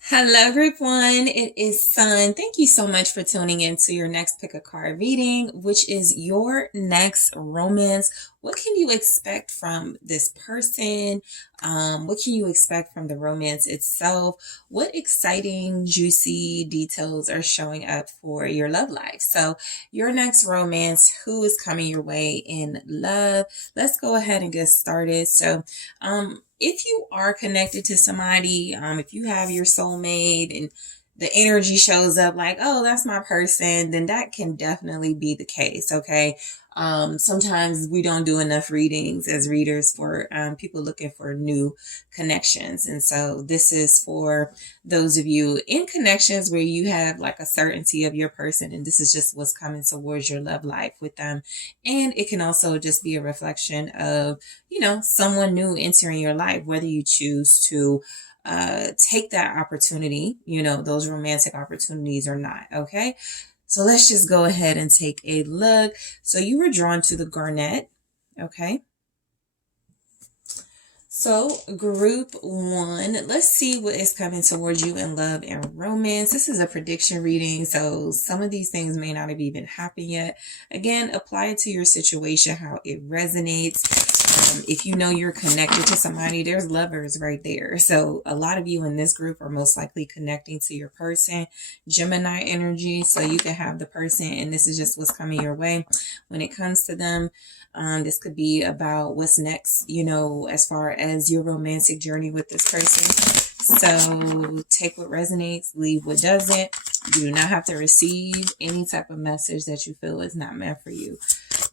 Hello, group one. It is Sun. Thank you so much for tuning in to your next pick a card reading, which is your next romance. What can you expect from this person? What can you expect from the romance itself? What exciting, juicy details are showing up for your love life? So, your next romance, who is coming your way in love? Let's go ahead and get started. If you are connected to somebody, if you have your soulmate and the energy shows up like, oh, that's my person, then that can definitely be the case. Okay. Sometimes we don't do enough readings as readers for people looking for new connections. And so this is for those of you in connections where you have like a certainty of your person, and this is just what's coming towards your love life with them. And it can also just be a reflection of, someone new entering your life, whether you choose to take that opportunity, those romantic opportunities or not. Okay. So let's just go ahead and take a look. So you were drawn to the garnet. Okay. So group one, let's see what is coming towards you in love and romance. This is a prediction reading, so some of these things may not have even happened yet. Again, apply it to your situation, how it resonates. If you know you're connected to somebody, there's lovers right there. So a lot of you in this group are most likely connecting to your person. Gemini energy, so you can have the person, and this is just what's coming your way when it comes to them. This could be about what's next, as far as your romantic journey with this person. So take what resonates, leave what doesn't. You do not have to receive any type of message that you feel is not meant for you.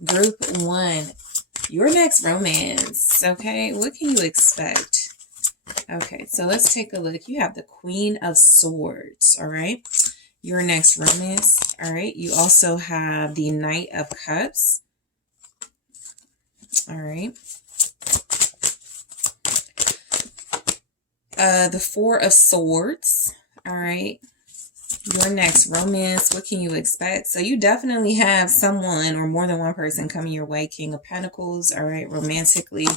Group one, your next romance. Okay, what can you expect? Okay, so let's take a look. You have the Queen of Swords. All right, your next romance. All right, you also have the Knight of Cups. All right. The Four of Swords. All right. Your next romance. What can you expect? So you definitely have someone or more than one person coming your way. King of Pentacles. All right. Romantically.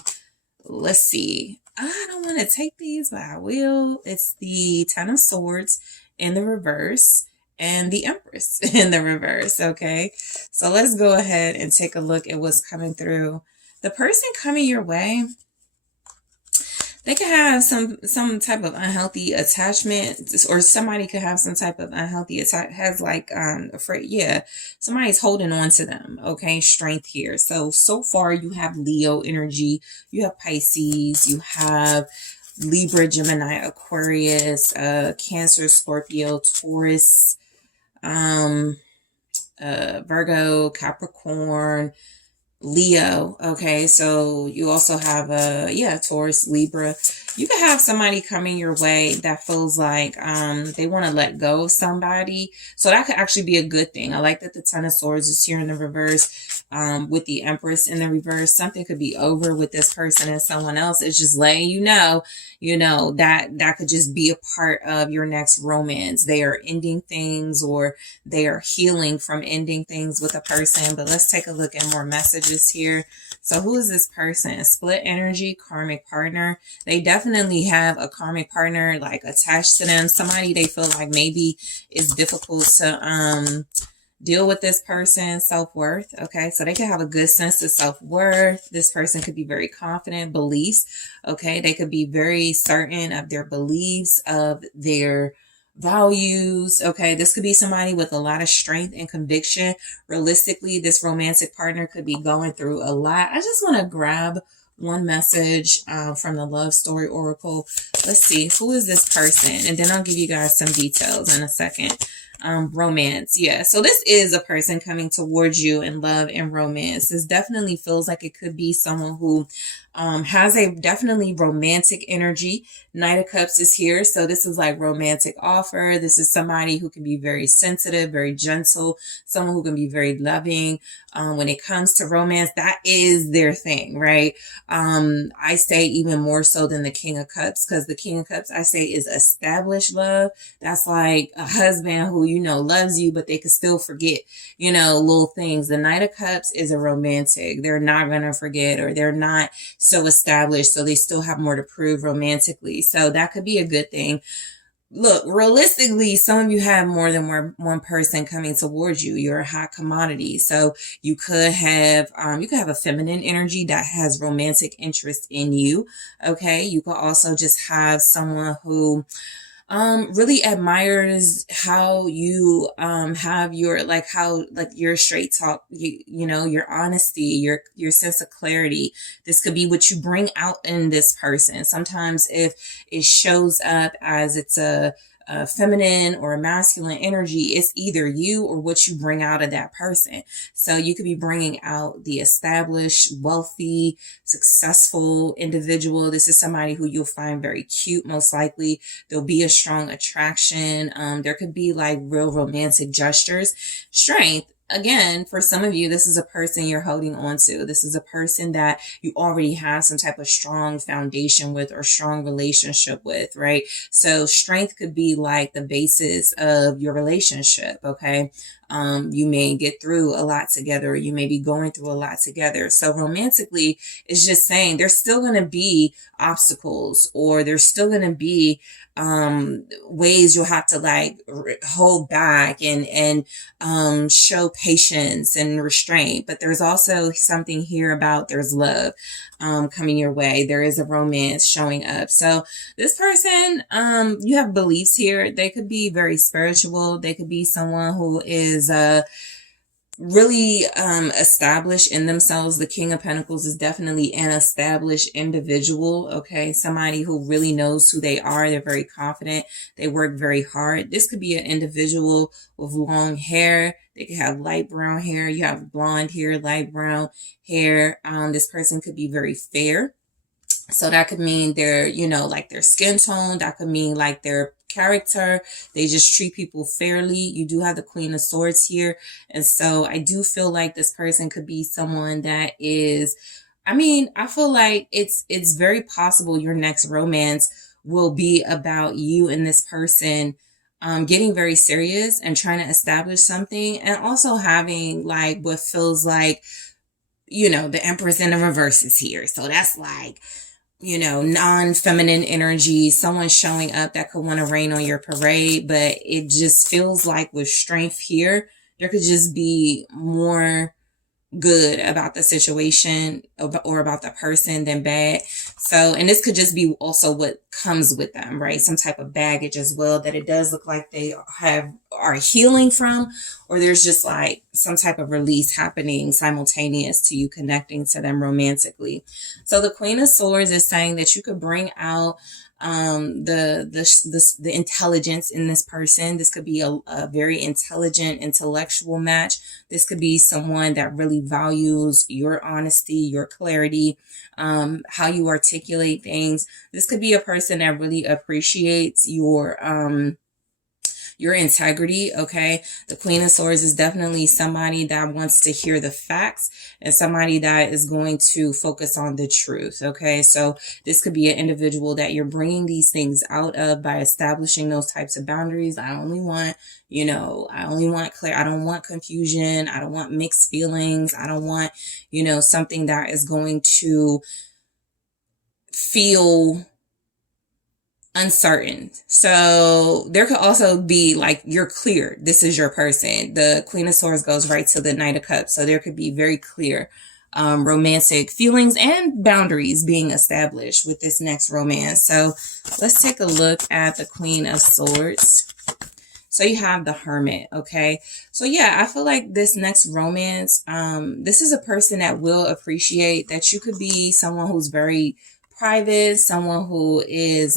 Let's see. I don't want to take these, but I will. It's the Ten of Swords in the reverse and the Empress in the reverse. Okay. So let's go ahead and take a look at what's coming through. The person coming your way, they could have some type of unhealthy attachment, or somebody could have some type of unhealthy has like afraid, yeah, somebody's holding on to them. Okay, strength here. So far you have Leo energy, you have Pisces, you have Libra, Gemini, Aquarius, Cancer, Scorpio, Taurus, Virgo, Capricorn, Leo. Okay, so you also have Taurus, Libra. You could have somebody coming your way that feels like they want to let go of somebody. So that could actually be a good thing. I like that the Ten of Swords is here in the reverse, with the Empress in the reverse. Something could be over with this person, and someone else is just letting you know that could just be a part of your next romance. They are ending things, or they are healing from ending things with a person. But let's take a look at more messages here. So who is this person? Split energy, karmic partner. They definitely have a karmic partner like attached to them. Somebody they feel like maybe is difficult to deal with this person's self-worth. Okay, so they can have a good sense of self-worth. This person could be very confident, beliefs. Okay, they could be very certain of their beliefs, of their values. Okay, this could be somebody with a lot of strength and conviction. Realistically, this romantic partner could be going through a lot. I just want to grab one message from the Love Story Oracle. Let's see, who is this person? And then I'll give you guys some details in a second. Romance. Yeah. So this is a person coming towards you in love and romance. This definitely feels like it could be someone who has a definitely romantic energy. Knight of Cups is here. So this is like romantic offer. This is somebody who can be very sensitive, very gentle, someone who can be very loving. When it comes to romance, that is their thing, right? I say even more so than the King of Cups, because the King of Cups, I say, is established love. That's like a husband who, loves you, but they could still forget, little things. The Knight of Cups is a romantic. They're not going to forget, or they're not so established, so they still have more to prove romantically. So that could be a good thing. look, realistically, some of you have more than one person coming towards you. You're a hot commodity. So you could have a feminine energy that has romantic interest in you. Okay. You could also just have someone who really admires how you have your, like, how, like, your straight talk, you know, your honesty, your sense of clarity. This could be what you bring out in this person. Sometimes if it shows up as it's a feminine or a masculine energy, it's either you or what you bring out of that person. So you could be bringing out the established, wealthy, successful individual. This is somebody who you'll find very cute, most likely. There'll be a strong attraction. There could be like real romantic gestures. Strength. Again, for some of you, this is a person you're holding on to. This is a person that you already have some type of strong foundation with or strong relationship with, right? So strength could be like the basis of your relationship, okay? You may get through a lot together. You may be going through a lot together. So romantically, it's just saying there's still going to be obstacles, or there's still going to be ways you'll have to like hold back and show patience and restraint. But there's also something here about there's love coming your way. There is a romance showing up. So this person, you have beliefs here. They could be very spiritual. They could be someone who is really established in themselves. The King of Pentacles is definitely an established individual, okay? Somebody who really knows who they are. They're very confident. They work very hard. This could be an individual with long hair. They could have light brown hair. You have blonde hair, light brown hair. This person could be very fair. So that could mean their, you know, like their skin tone. That could mean like their character. They just treat people fairly. You do have the Queen of Swords here. And so I do feel like this person could be someone that is, I mean, I feel like it's very possible your next romance will be about you and this person getting very serious and trying to establish something, and also having like what feels like, you know, the Empress in the reverse is here. So that's like, you know, non-feminine energy, someone showing up that could want to rain on your parade. But it just feels like with strength here, there could just be more good about the situation or about the person than bad. So, and this could just be also what comes with them, right? Some type of baggage as well that it does look like they are healing from, or there's just like some type of release happening simultaneous to you connecting to them romantically. So the Queen of Swords is saying that you could bring out the intelligence in this person. This could be a very intelligent, intellectual match. This could be someone that really values your honesty, your clarity, how you articulate things. This could be a person that really appreciates your integrity, okay? The Queen of Swords is definitely somebody that wants to hear the facts and somebody that is going to focus on the truth, okay? So this could be an individual that you're bringing these things out of by establishing those types of boundaries. I only want clear. I don't want confusion. I don't want mixed feelings. I don't want, you know, something that is going to feel uncertain. So there could also be like, you're clear. This is your person. The Queen of Swords goes right to the Knight of Cups. So there could be very clear romantic feelings and boundaries being established with this next romance. So let's take a look at the Queen of Swords. So you have the Hermit, okay? So yeah, I feel like this next romance, this is a person that will appreciate that you could be someone who's very private, someone who is,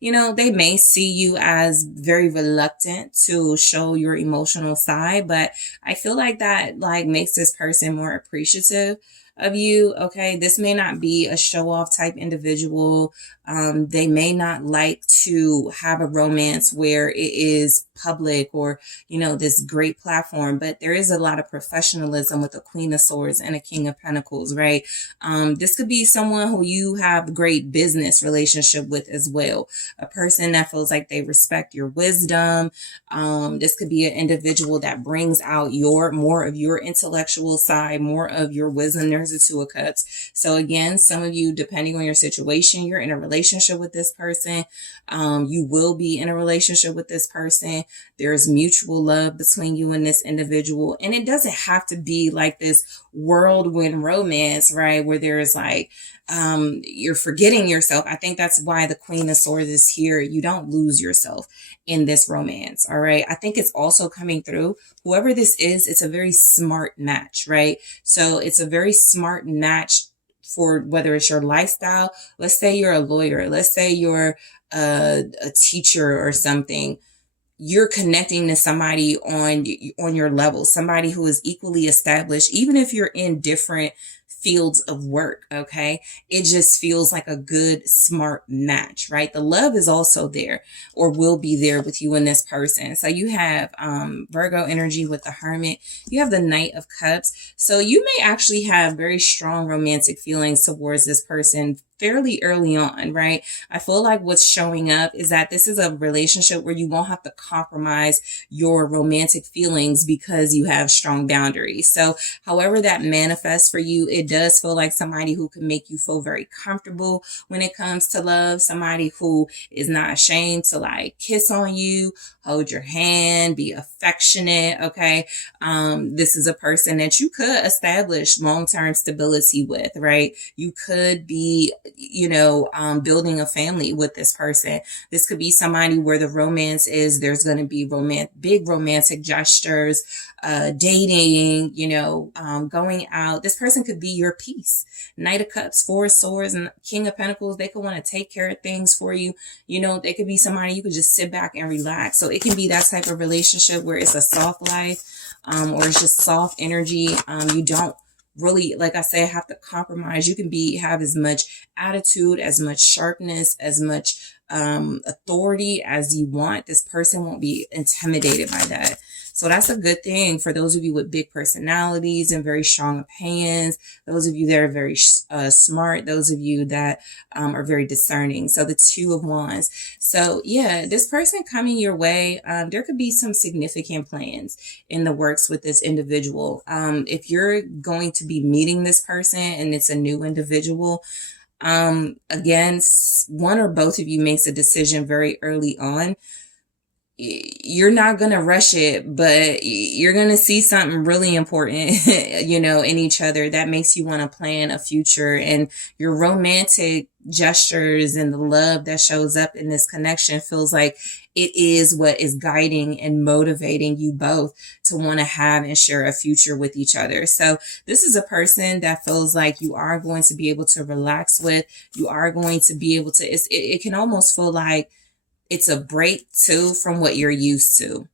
you know, they may see you as very reluctant to show your emotional side, but I feel like that like makes this person more appreciative of you, okay? This may not be a show-off type individual. They may not like to have a romance where it is public or, you know, this great platform, but there is a lot of professionalism with a Queen of Swords and a King of Pentacles, right? This could be someone who you have great business relationship with as well. A person that feels like they respect your wisdom. This could be an individual that brings out more of your intellectual side, more of your wisdom. There's the Two of Cups. So again, some of you, depending on your situation, you're in a relationship with this person. You will be in a relationship with this person. There's mutual love between you and this individual. And it doesn't have to be like this whirlwind romance, right? Where there's like, you're forgetting yourself. I think that's why the Queen of Swords is here. You don't lose yourself in this romance. All right. I think it's also coming through. Whoever this is, it's a very smart match, right? So it's a very smart match for whether it's your lifestyle. Let's say you're a lawyer. Let's say you're a teacher or something. You're connecting to somebody on your level, somebody who is equally established, even if you're in different fields of work. Okay. It just feels like a good, smart match, right? The love is also there or will be there with you and this person. So you have, Virgo energy with the Hermit. You have the Knight of Cups. So you may actually have very strong romantic feelings towards this person fairly early on, right? I feel like what's showing up is that this is a relationship where you won't have to compromise your romantic feelings because you have strong boundaries. So however that manifests for you, it does feel like somebody who can make you feel very comfortable when it comes to love, somebody who is not ashamed to like kiss on you, hold your hand, be affectionate. Okay. This is a person that you could establish long-term stability with, right? You could be, building a family with this person. This could be somebody where the romance is, there's going to be big romantic gestures, dating, going out. This person could be your peace. Knight of Cups, Four of Swords, and King of Pentacles. They could want to take care of things for you. They could be somebody you could just sit back and relax. So it can be that type of relationship where it's a soft life, or it's just soft energy. You don't really, like I said, have to compromise. You can have as much attitude, as much sharpness, as much authority as you want. This person won't be intimidated by that. So that's a good thing for those of you with big personalities and very strong opinions, those of you that are very smart, those of you that are very discerning. So the Two of Wands. So yeah, this person coming your way, there could be some significant plans in the works with this individual. If you're going to be meeting this person and it's a new individual, again, one or both of you makes a decision very early on. You're not going to rush it, but you're going to see something really important, in each other that makes you want to plan a future. And your romantic gestures and the love that shows up in this connection feels like it is what is guiding and motivating you both to want to have and share a future with each other. So this is a person that feels like you are going to be able to relax with, you are going to be able to, it can almost feel like it's a break too from what you're used to.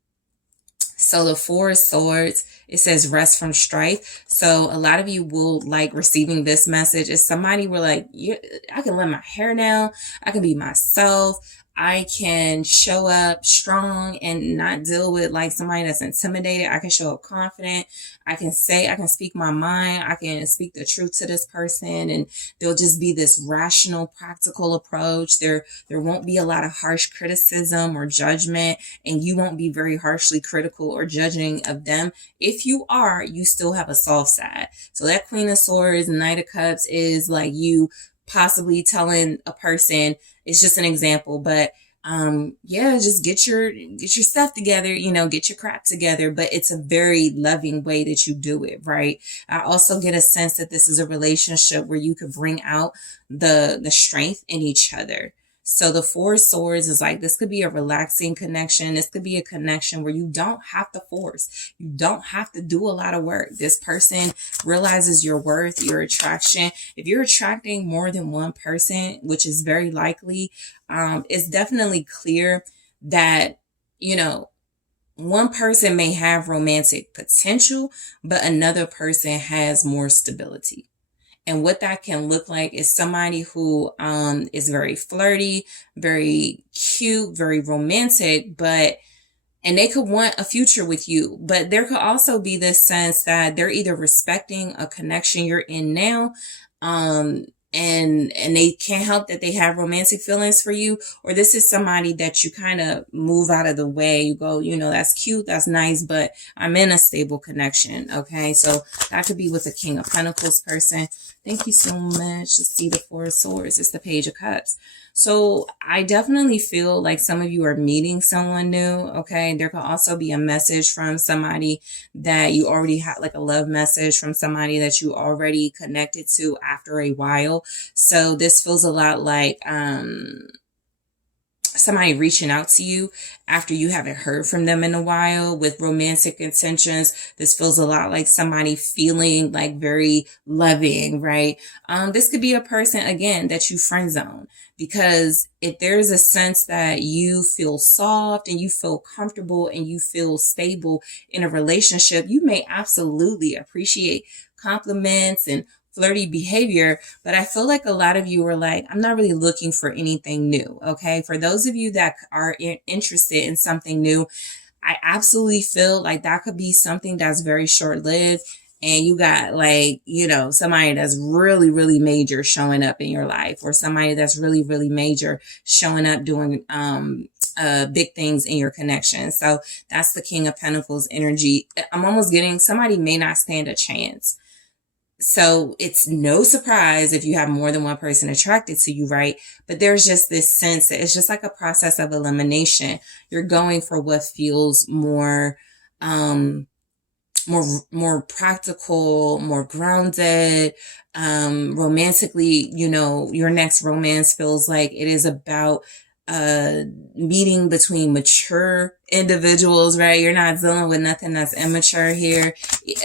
So the Four of Swords, it says rest from strife. So a lot of you will like receiving this message. It's somebody where like, I can let my hair down. I can be myself. I can show up strong and not deal with like somebody that's intimidated. I can show up confident. I can speak my mind. I can speak the truth to this person, and there'll just be this rational, practical approach. There won't be a lot of harsh criticism or judgment, and you won't be very harshly critical or judging of them. If you are, you still have a soft side. So that Queen of Swords, Knight of Cups is like you possibly telling a person, it's just an example, but just get your stuff together, get your crap together, but it's a very loving way that you do it, right? I also get a sense that this is a relationship where you could bring out the strength in each other. So the Four of Swords is like, this could be a relaxing connection. This could be a connection where you don't have to force. You don't have to do a lot of work. This person realizes your worth, your attraction. If you're attracting more than one person, which is very likely, it's definitely clear that, one person may have romantic potential, but another person has more stability. And what that can look like is somebody who is very flirty, very cute, very romantic, and they could want a future with you. But there could also be this sense that they're either respecting a connection you're in now, and they can't help that they have romantic feelings for you, or this is somebody that you kind of move out of the way. You go, that's cute, that's nice, but I'm in a stable connection. Okay, so that could be with a King of Pentacles person. Thank you so much. Let's see the Four of Swords. It's the Page of Cups. So I definitely feel like some of you are meeting someone new. Okay, there could also be a message from somebody that you already had, like a love message from somebody that you already connected to after a while. So this feels a lot like somebody reaching out to you after you haven't heard from them in a while with romantic intentions. This feels a lot like somebody feeling like very loving, right? This could be a person, again, that you friend zone, because if there's a sense that you feel soft and you feel comfortable and you feel stable in a relationship, you may absolutely appreciate compliments and flirty behavior, but I feel like a lot of you are like, I'm not really looking for anything new. Okay. For those of you that are interested in something new, I absolutely feel like that could be something that's very short lived. And you got like, somebody that's really, really major showing up in your life, or somebody that's really, really major showing up doing, big things in your connection. So that's the King of Pentacles energy. I'm almost getting somebody may not stand a chance. So it's no surprise if you have more than one person attracted to you, right? But there's just this sense that it's just like a process of elimination. You're going for what feels more practical, more grounded. Romantically, your next romance feels like it is about meeting between mature individuals, right? You're not dealing with nothing that's immature here.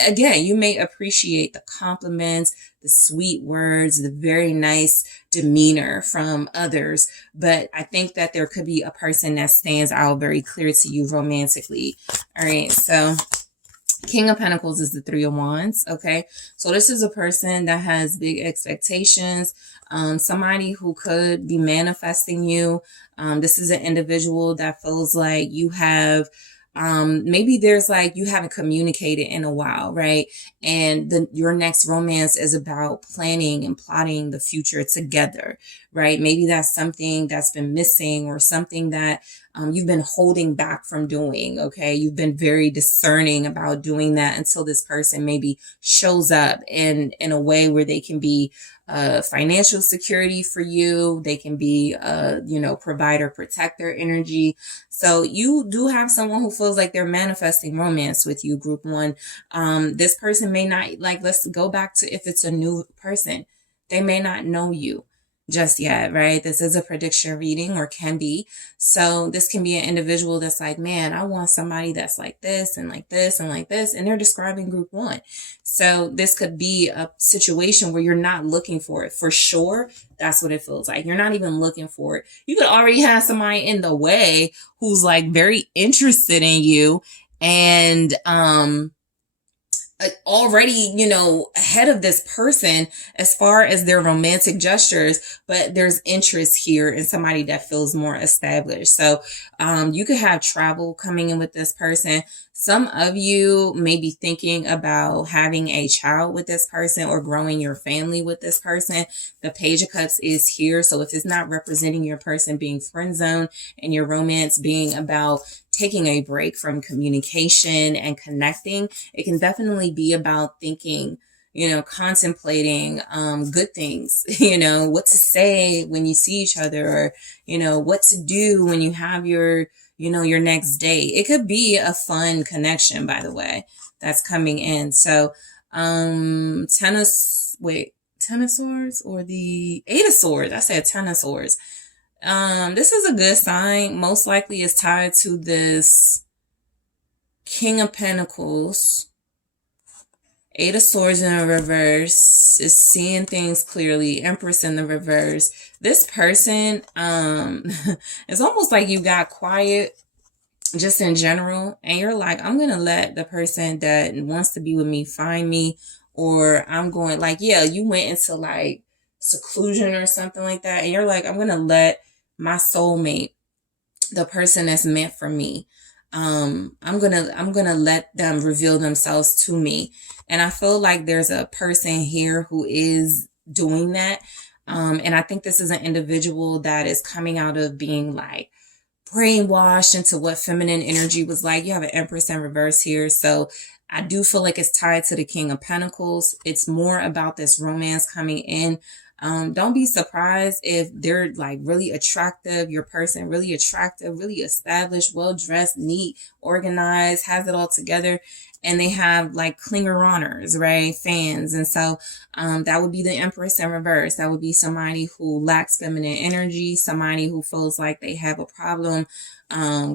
Again, you may appreciate the compliments, the sweet words, the very nice demeanor from others, but I think that there could be a person that stands out very clear to you romantically. All right, so King of Pentacles is the Three of Wands. Okay, so this is a person that has big expectations, somebody who could be manifesting you. This is an individual that feels like you have, maybe there's like you haven't communicated in a while, right? And your next romance is about planning and plotting the future together, right? Maybe that's something that's been missing, or something that you've been holding back from doing. Okay, you've been very discerning about doing that until this person maybe shows up in a way where they can be financial security for you. They can be provider, protector energy. So you do have someone who feels like they're manifesting romance with you, group one. This person may not, like, let's go back to if it's a new person, they may not know you just yet, right? This is a prediction reading, or can be. So this can be an individual that's like, man, I want somebody that's like this and like this and like this. And they're describing group one. So this could be a situation where you're not looking for it. For sure, that's what it feels like. You're not even looking for it. You could already have somebody in the way who's like very interested in you, and already, ahead of this person as far as their romantic gestures, but there's interest here in somebody that feels more established. So you could have travel coming in with this person. Some of you may be thinking about having a child with this person, or growing your family with this person. The Page of Cups is here. So if it's not representing your person being friend zone, and your romance being about taking a break from communication and connecting, it can definitely be about thinking, contemplating good things, what to say when you see each other, or, what to do when you have your next date. It could be a fun connection, by the way, that's coming in. So, Ten of Swords, or the Eight of Swords. I said Ten of Swords. This is a good sign. Most likely it's tied to this King of Pentacles. Eight of Swords in the reverse is seeing things clearly. Empress in the reverse. This person, it's almost like you got quiet just in general, and you're like, I'm going to let the person that wants to be with me find me, or I'm going, like, yeah, you went into like seclusion or something like that, and you're like, I'm going to let my soulmate, the person that's meant for me, I'm gonna let them reveal themselves to me. And I feel like there's a person here who is doing that. And I think this is an individual that is coming out of being like brainwashed into what feminine energy was like. You have an Empress in reverse here. So I do feel like it's tied to the King of Pentacles. It's more about this romance coming in. Don't be surprised if they're like really attractive, your person really attractive, really established, well-dressed, neat, organized, has it all together. And they have like clinger honors, right? Fans. And so that would be the Empress in reverse. That would be somebody who lacks feminine energy, somebody who feels like they have a problem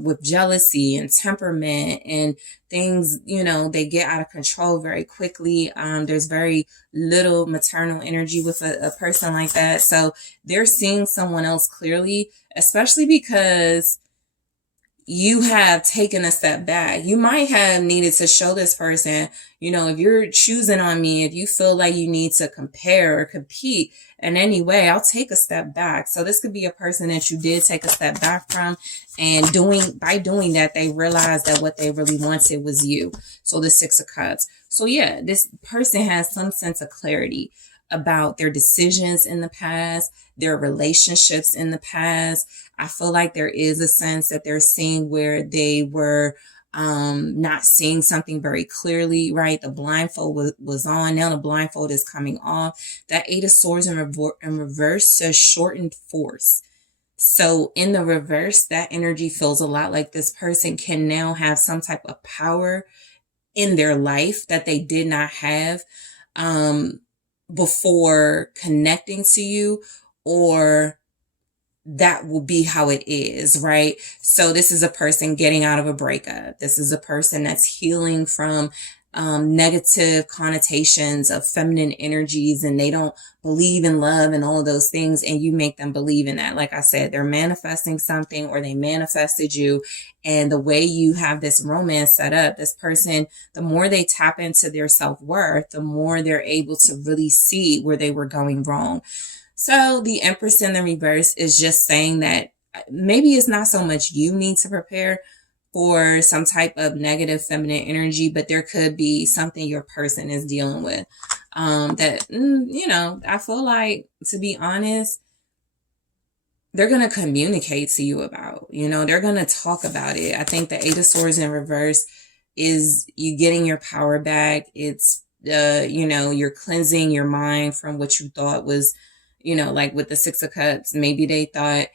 with jealousy and temperament and things, you know, they get out of control very quickly. There's very little maternal energy with a person like that. So they're seeing someone else clearly, especially because you have taken a step back. You might have needed to show this person, you know, if you're choosing on me, if you feel like you need to compare or compete in any way, I'll take a step back. So this could be a person that you did take a step back from, and by doing that, they realized that what they really wanted was you. So the Six of Cups. So yeah, this person has some sense of clarity about their decisions in the past, their relationships in the past. I feel like there is a sense that they're seeing where they were not seeing something very clearly, right? The blindfold was on. Now the blindfold is coming off. That Eight of Swords in reverse says shortened force. So in the reverse, that energy feels a lot like this person can now have some type of power in their life that they did not have before connecting to you, or that will be how it is, right? So this is a person getting out of a breakup. This is a person that's healing from negative connotations of feminine energies, and they don't believe in love and all of those things, and you make them believe in that. Like I said, they're manifesting something, or they manifested you, and the way you have this romance set up, this person, the more they tap into their self-worth, the more they're able to really see where they were going wrong. So the Empress in the reverse is just saying that maybe it's not so much you need to prepare for some type of negative feminine energy, but there could be something your person is dealing with that, you know, I feel like, to be honest, they're going to communicate to you about, you know, they're going to talk about it. I think the Eight of Swords in reverse is you getting your power back. It's, you know, you're cleansing your mind from what you thought was, you know, like with the Six of Cups, maybe they thought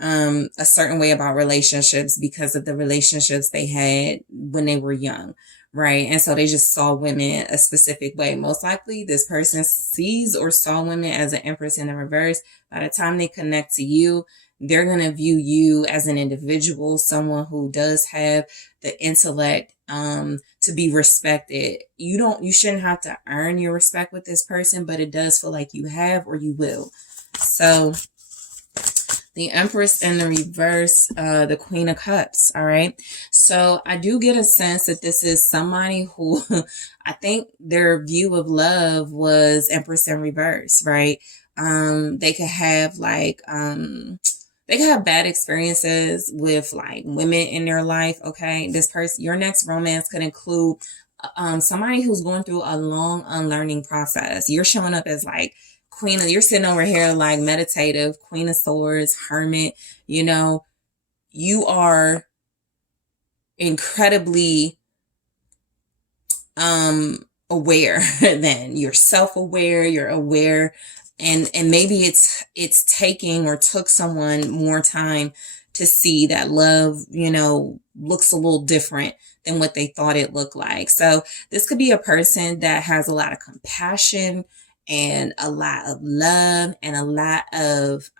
a certain way about relationships because of the relationships they had when they were young, right? And so they just saw women a specific way. Most likely this person sees or saw women as an Empress in the reverse. By the time they connect to you, they're going to view you as an individual, someone who does have the intellect to be respected. You shouldn't have to earn your respect with this person, but it does feel like you have, or you will. So the Empress in the reverse, the Queen of Cups. All right. So I do get a sense that this is somebody who I think their view of love was Empress in reverse, right? They could have like, they could have bad experiences with like women in their life. Okay. This person, your next romance could include somebody who's going through a long unlearning process. You're showing up as like you're sitting over here like meditative, Queen of Swords, Hermit, you know, you are incredibly aware. Then you're self-aware, you're aware. And maybe it's taking or took someone more time to see that love, you know, looks a little different than what they thought it looked like. So this could be a person that has a lot of compassion and a lot of love and a lot of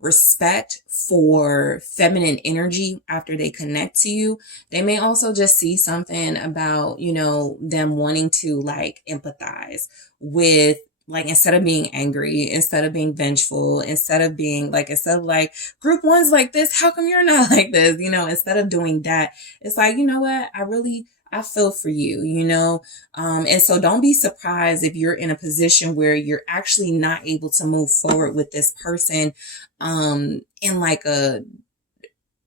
respect for feminine energy after they connect to you. They may also just see something about, you know, them wanting to like empathize with, like, instead of being angry, instead of being vengeful, instead of like group one's like this, how come you're not like this? You know, instead of doing that, it's like, you know what? I feel for you, you know? And so don't be surprised if you're in a position where you're actually not able to move forward with this person, in like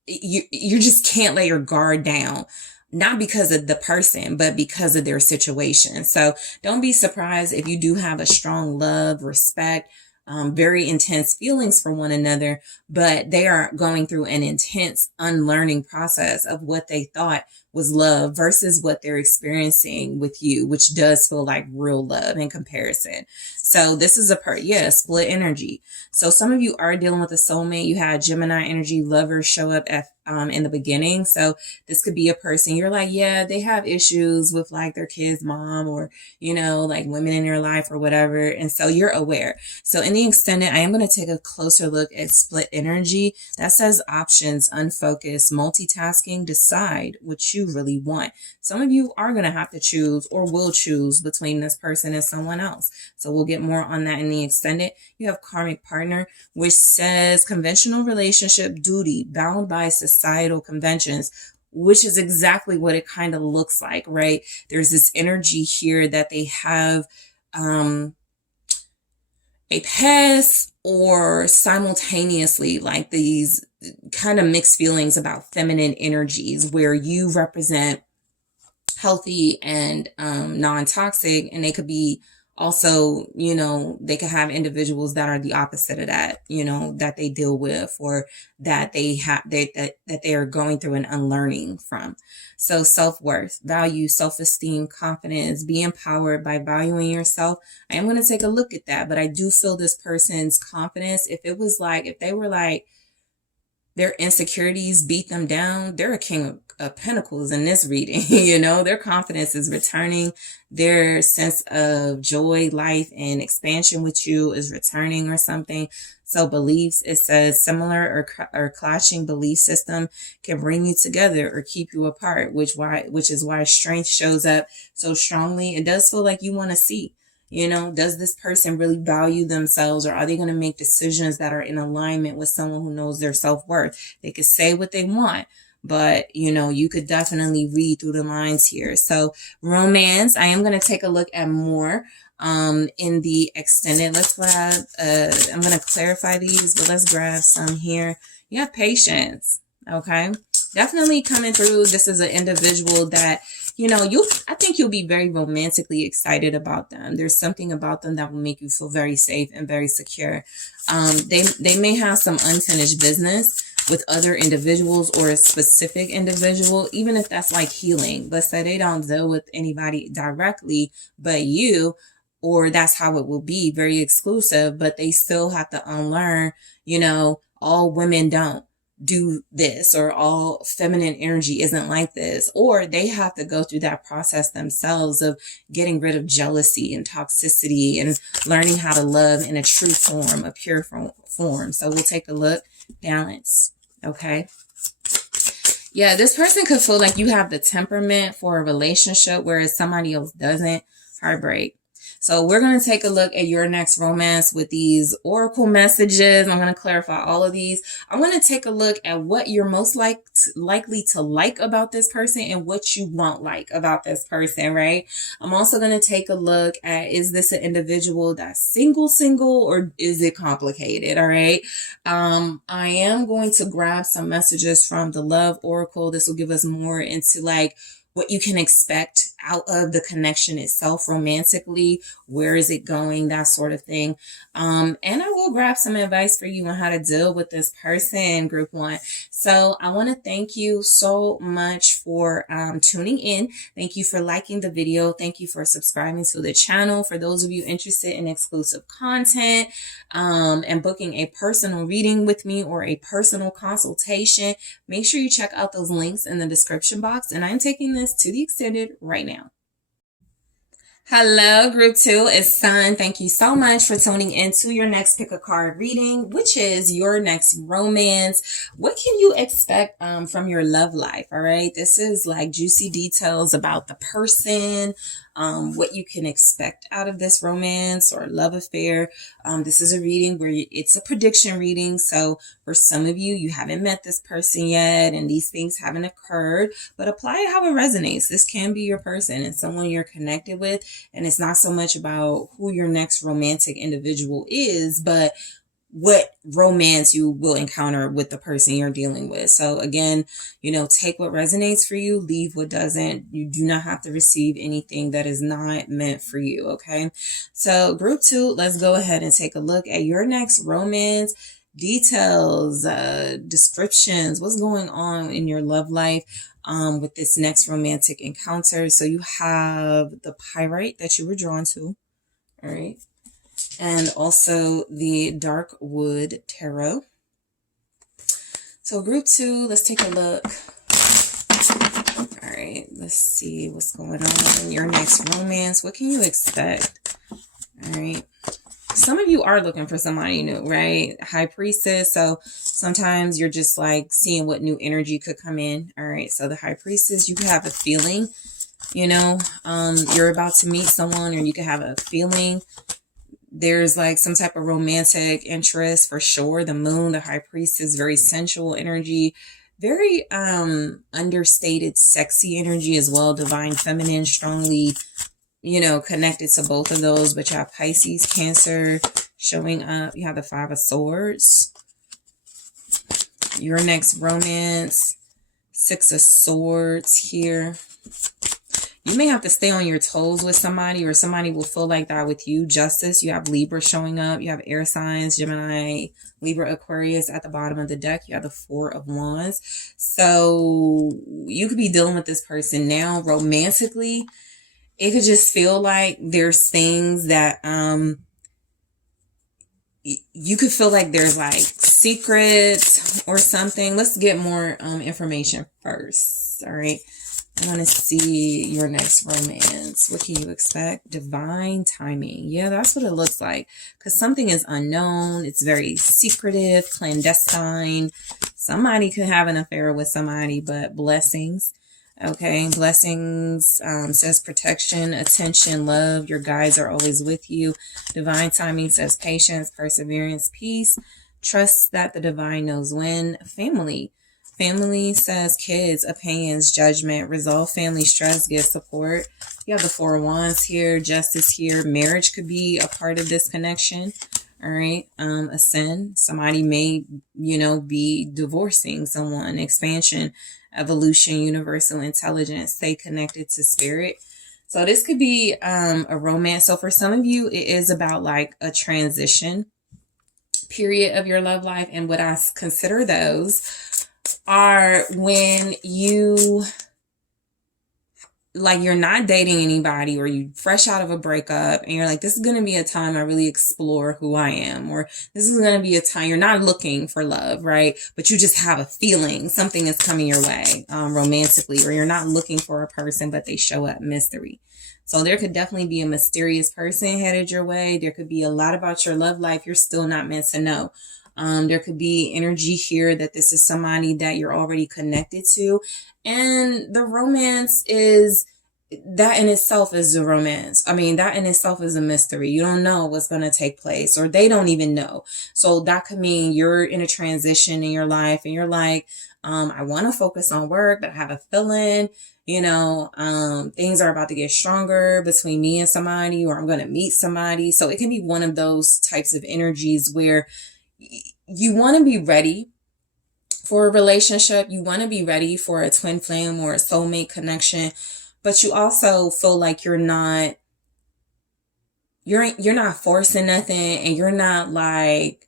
you just can't let your guard down. Not because of the person, but because of their situation. So don't be surprised if you do have a strong love, respect, very intense feelings for one another, but they are going through an intense unlearning process of what they thought was love versus what they're experiencing with you, which does feel like real love in comparison. So this is split energy. So some of you are dealing with a soulmate. You had Gemini energy lovers show up at in the beginning. So this could be a person you're like, yeah, they have issues with like their kid's mom, or, you know, like women in your life or whatever. And so you're aware. So in the extended, I am going to take a closer look at split energy. That says options, unfocused, multitasking, decide what you really want. Some of you are going to have to choose or will choose between this person and someone else. So we'll get more on that in the extended. You have karmic partner, which says conventional relationship, duty, bound by societal conventions, which is exactly what it kind of looks like, right? There's this energy here that they have a past or simultaneously like these kind of mixed feelings about feminine energies where you represent healthy and non-toxic, and they could be also, you know, they could have individuals that are the opposite of that, you know, that they deal with, or that they have that they are going through an unlearning from. So self-worth, value, self-esteem, confidence, be empowered by valuing yourself. I am going to take a look at that, but I do feel this person's confidence, if they were like their insecurities beat them down, they're a king of pentacles in this reading. You know, their confidence is returning. Their sense of joy, life, and expansion with you is returning or something. So beliefs, it says similar or clashing belief system can bring you together or keep you apart, which is why strength shows up so strongly. It does feel like you want to see, you know, does this person really value themselves, or are they going to make decisions that are in alignment with someone who knows their self-worth? They could say what they want, but, you know, you could definitely read through the lines here. So romance, I am going to take a look at more in the extended. Let's grab, I'm going to clarify these, but let's grab some here. You have patience. Okay. Definitely coming through. This is an individual that, you know, I think you'll be very romantically excited about them. There's something about them that will make you feel very safe and very secure. They may have some unfinished business with other individuals or a specific individual, even if that's like healing. Let's say they don't deal with anybody directly but you, or that's how it will be, very exclusive, but they still have to unlearn, you know, all women don't do this, or all feminine energy isn't like this, or they have to go through that process themselves of getting rid of jealousy and toxicity and learning how to love in a true form, a pure form. So we'll take a look. Balance. Okay. Yeah, this person could feel like you have the temperament for a relationship, whereas somebody else doesn't. Heartbreak. So we're going to take a look at your next romance with these oracle messages. I'm going to clarify all of these. I'm going to take a look at what you're most likely to like about this person and what you won't like about this person, right? I'm also going to take a look at, is this an individual that's single, or is it complicated? All right. I am going to grab some messages from the love oracle. This will give us more into like what you can expect out of the connection itself romantically. Where is it going? That sort of thing. And I will grab some advice for you on how to deal with this person, group one. So I want to thank you so much for tuning in. Thank you for liking the video. Thank you for subscribing to the channel. For those of you interested in exclusive content and booking a personal reading with me or a personal consultation, make sure you check out those links in the description box. And I'm taking this to the extended right now. Hello, group two, it's Sun. Thank you so much for tuning into your next pick a card reading, which is your next romance. What can you expect from your love life? All right. This is like juicy details about the person, what you can expect out of this romance or love affair. This is a reading where it's a prediction reading. So for some of you, you haven't met this person yet and these things haven't occurred, but apply it how it resonates. This can be your person and someone you're connected with. And it's not so much about who your next romantic individual is, but what romance you will encounter with the person you're dealing with. So again, you know, take what resonates for you, leave what doesn't. You do not have to receive anything that is not meant for you. Okay. So group 2, let's go ahead and take a look at your next romance details, descriptions, what's going on in your love life with this next romantic encounter. So you have the Pyrite that you were drawn to. All right. And also the Dark Wood Tarot. So group 2, let's take a look. All right, let's see what's going on in your next romance. What can you expect? All right. Some of you are looking for somebody new, right? High Priestess. So sometimes you're just like seeing what new energy could come in. All right. So the High Priestess, you could have a feeling, you know, you're about to meet someone, or you could have a feeling there's like some type of romantic interest for sure. The Moon, the High Priestess, very sensual energy, very understated sexy energy as well. Divine Feminine, strongly, you know, connected to both of those. But you have Pisces, Cancer showing up. You have the Five of Swords. Your next romance, Six of Swords here. You may have to stay on your toes with somebody, or somebody will feel like that with you. Justice, you have Libra showing up. You have air signs, Gemini, Libra, Aquarius at the bottom of the deck. You have the Four of Wands. So you could be dealing with this person now romantically. It could just feel like there's things that you could feel like there's like secrets or something. Let's get more information first. All right. I want to see your next romance. What can you expect? Divine timing. Yeah, that's what it looks like. Because something is unknown. It's very secretive, clandestine. Somebody could have an affair with somebody, but blessings. Okay, blessings says protection, attention, love. Your guides are always with you. Divine timing says patience, perseverance, peace. Trust that the divine knows when. Family. Family says kids, opinions, judgment, resolve family stress, give support. You have the Four of Wands here, Justice here. Marriage could be a part of this connection. All right. Ascend. Somebody may, you know, be divorcing someone. Expansion, evolution, universal intelligence. Stay connected to spirit. So this could be a romance. So for some of you, it is about like a transition period of your love life. And what I consider those are when you, like, you're not dating anybody, or you fresh out of a breakup and you're like, this is going to be a time I really explore who I am, or this is going to be a time you're not looking for love, right? But you just have a feeling something is coming your way romantically, or you're not looking for a person, but they show up. Mystery. So there could definitely be a mysterious person headed your way. There could be a lot about your love life you're still not meant to know. There could be energy here that this is somebody that you're already connected to. And the romance is, that in itself is a romance. I mean, that in itself is a mystery. You don't know what's going to take place, or they don't even know. So that could mean you're in a transition in your life and you're like, I want to focus on work, but I have a feeling, you know, things are about to get stronger between me and somebody, or I'm going to meet somebody. So it can be one of those types of energies where you want to be ready for a relationship. You want to be ready for a twin flame or a soulmate connection, but you also feel like you're not forcing nothing, and you're not like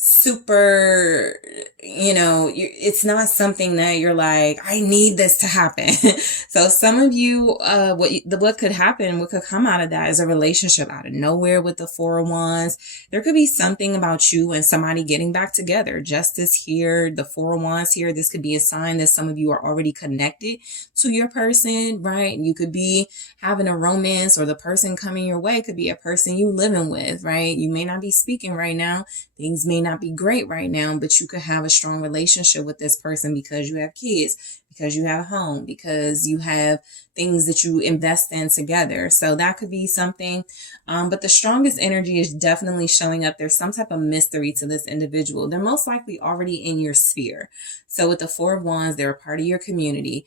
super, you know, it's not something that you're like, I need this to happen. So some of you, what could happen, what could come out of that is a relationship out of nowhere with the Four of Wands. There could be something about you and somebody getting back together. Justice here, the Four of Wands here. This could be a sign that some of you are already connected to your person, right? You could be having a romance, or the person coming your way could be a person you living with, right? You may not be speaking right now. Things may not be great right now, but you could have a strong relationship with this person because you have kids, because you have a home, because you have things that you invest in together. So that could be something. But the strongest energy is definitely showing up. There's some type of mystery to this individual. They're most likely already in your sphere. So with the Four of Wands, they're a part of your community.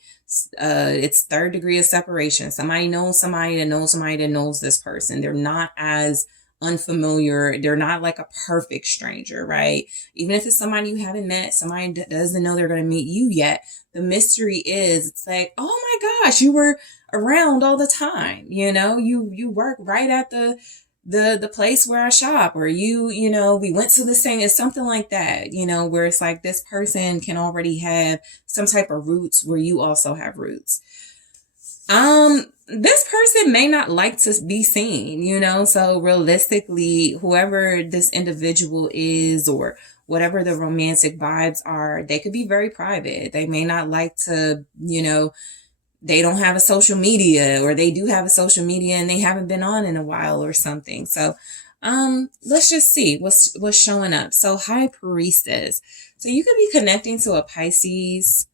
It's third degree of separation. Somebody knows somebody that knows somebody that knows this person. They're not as unfamiliar. They're not like a perfect stranger, right? Even if it's somebody you haven't met, somebody that doesn't know they're going to meet you yet, the mystery is, it's like, oh my gosh, you were around all the time. You know, you work right at the place where I shop, or you know, we went to the same, it's something like that, you know, where it's like this person can already have some type of roots where you also have roots. This person may not like to be seen, you know, so realistically, whoever this individual is, or whatever the romantic vibes are, they could be very private. They may not like to, you know, they don't have a social media, or they do have a social media and they haven't been on in a while or something. So, let's just see what's showing up. So High Priestess. So you could be connecting to a Pisces.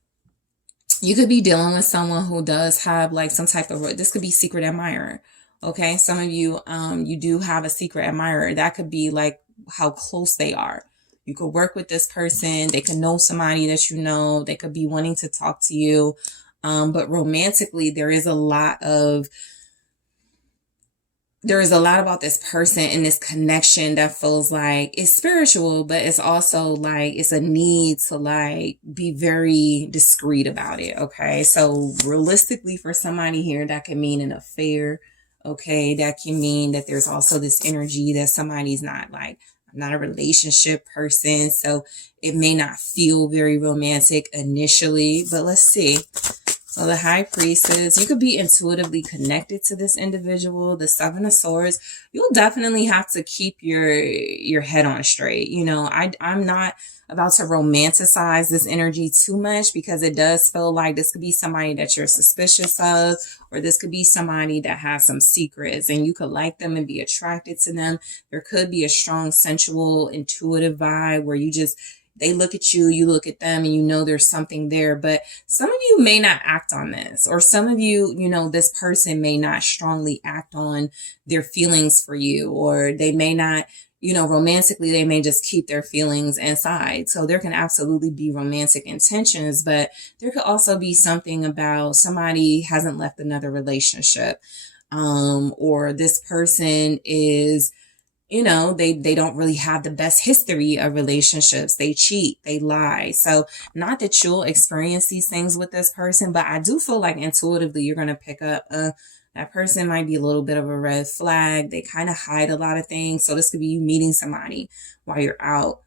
You could be dealing with someone who does have like some type of, this could be secret admirer. Okay. Some of you, you do have a secret admirer. That could be like how close they are. You could work with this person. They could know somebody that you know. They could be wanting to talk to you. But romantically, there is a lot about this person and this connection that feels like it's spiritual, but it's also like it's a need to like be very discreet about it. Okay. So realistically, for somebody here, that can mean an affair. Okay. That can mean that there's also this energy that somebody's not like, I'm not a relationship person. So it may not feel very romantic initially, but let's see. So the High Priestess, you could be intuitively connected to this individual. The Seven of Swords, you'll definitely have to keep your head on straight. You know, I'm not about to romanticize this energy too much, because it does feel like this could be somebody that you're suspicious of, or this could be somebody that has some secrets and you could like them and be attracted to them. There could be a strong sensual, intuitive vibe where they look at you, you look at them, and you know there's something there. But some of you may not act on this, or some of you, you know, this person may not strongly act on their feelings for you, or they may not, you know, romantically, they may just keep their feelings inside. So there can absolutely be romantic intentions, but there could also be something about somebody hasn't left another relationship, or this person is, you know, they don't really have the best history of relationships. They cheat, they lie. So not that you'll experience these things with this person, but I do feel like intuitively you're going to pick up, that person might be a little bit of a red flag. They kind of hide a lot of things. So this could be you meeting somebody while you're out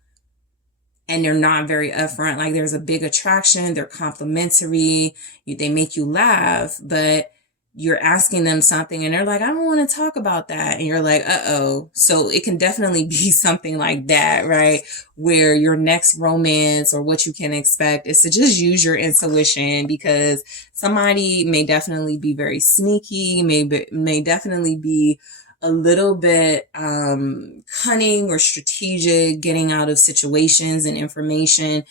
and they're not very upfront. Like there's a big attraction. They're complimentary. They make you laugh, but you're asking them something and they're like, I don't want to talk about that. And you're like, uh-oh. So it can definitely be something like that, right? Where your next romance, or what you can expect, is to just use your intuition, because somebody may definitely be very sneaky, may definitely be a little bit cunning or strategic, getting out of situations and information.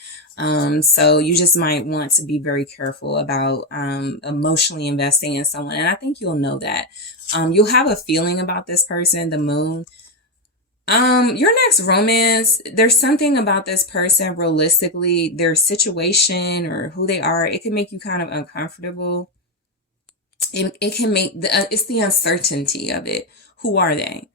So you just might want to be very careful about emotionally investing in someone. And I think you'll know that. You'll have a feeling about this person, the Moon. Your next romance, there's something about this person, realistically, their situation or who they are, it can make you kind of uncomfortable. It can make it's the uncertainty of it. Who are they?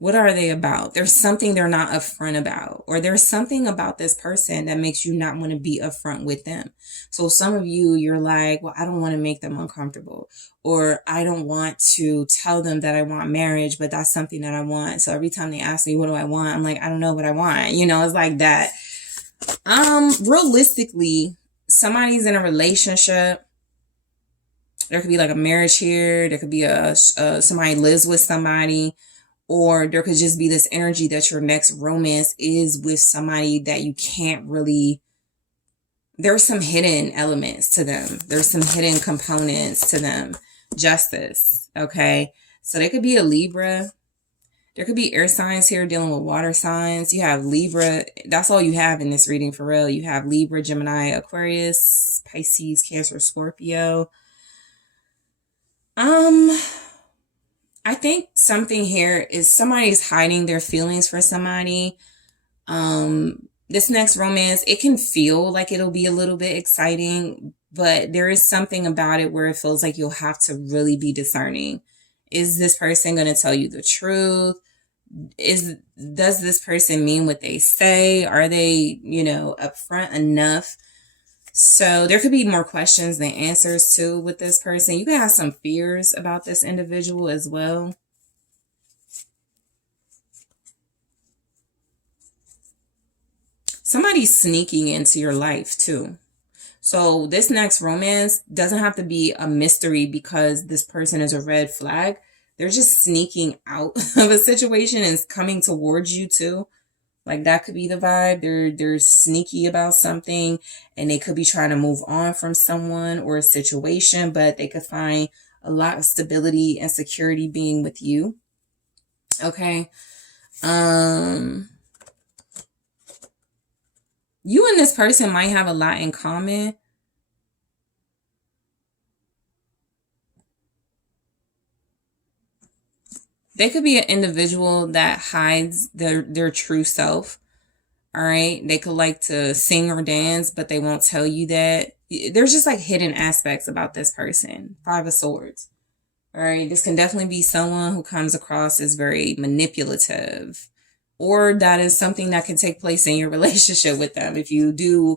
What are they about? There's something they're not upfront about, or there's something about this person that makes you not want to be upfront with them. So some of you, you're like, well, I don't want to make them uncomfortable, or I don't want to tell them that I want marriage, but that's something that I want. So every time they ask me, what do I want? I'm like, I don't know what I want. You know, it's like that. Realistically, somebody's in a relationship. There could be like a marriage here. There could be somebody lives with somebody. Or there could just be this energy that your next romance is with somebody that you can't really, there's some hidden elements to them. There's some hidden components to them. Justice. Okay. So they could be a Libra. There could be air signs here dealing with water signs. You have Libra. That's all you have in this reading for real. You have Libra, Gemini, Aquarius, Pisces, Cancer, Scorpio. I think something here is somebody's hiding their feelings for somebody. This next romance, it can feel like it'll be a little bit exciting, but there is something about it where it feels like you'll have to really be discerning. Is this person going to tell you the truth? does this person mean what they say? Are they, upfront enough? So there could be more questions than answers too with this person. You can have some fears about this individual as well. Somebody's sneaking into your life too. So this next romance doesn't have to be a mystery because this person is a red flag. They're just sneaking out of a situation and coming towards you too. Like that could be the vibe. They're sneaky about something and they could be trying to move on from someone or a situation, but they could find a lot of stability and security being with you. Okay. You and this person might have a lot in common. They could be an individual that hides their true self. All right. They could like to sing or dance, but they won't tell you that. There's just like hidden aspects about this person. 5 of Swords. All right. This can definitely be someone who comes across as very manipulative, or that is something that can take place in your relationship with them. If you do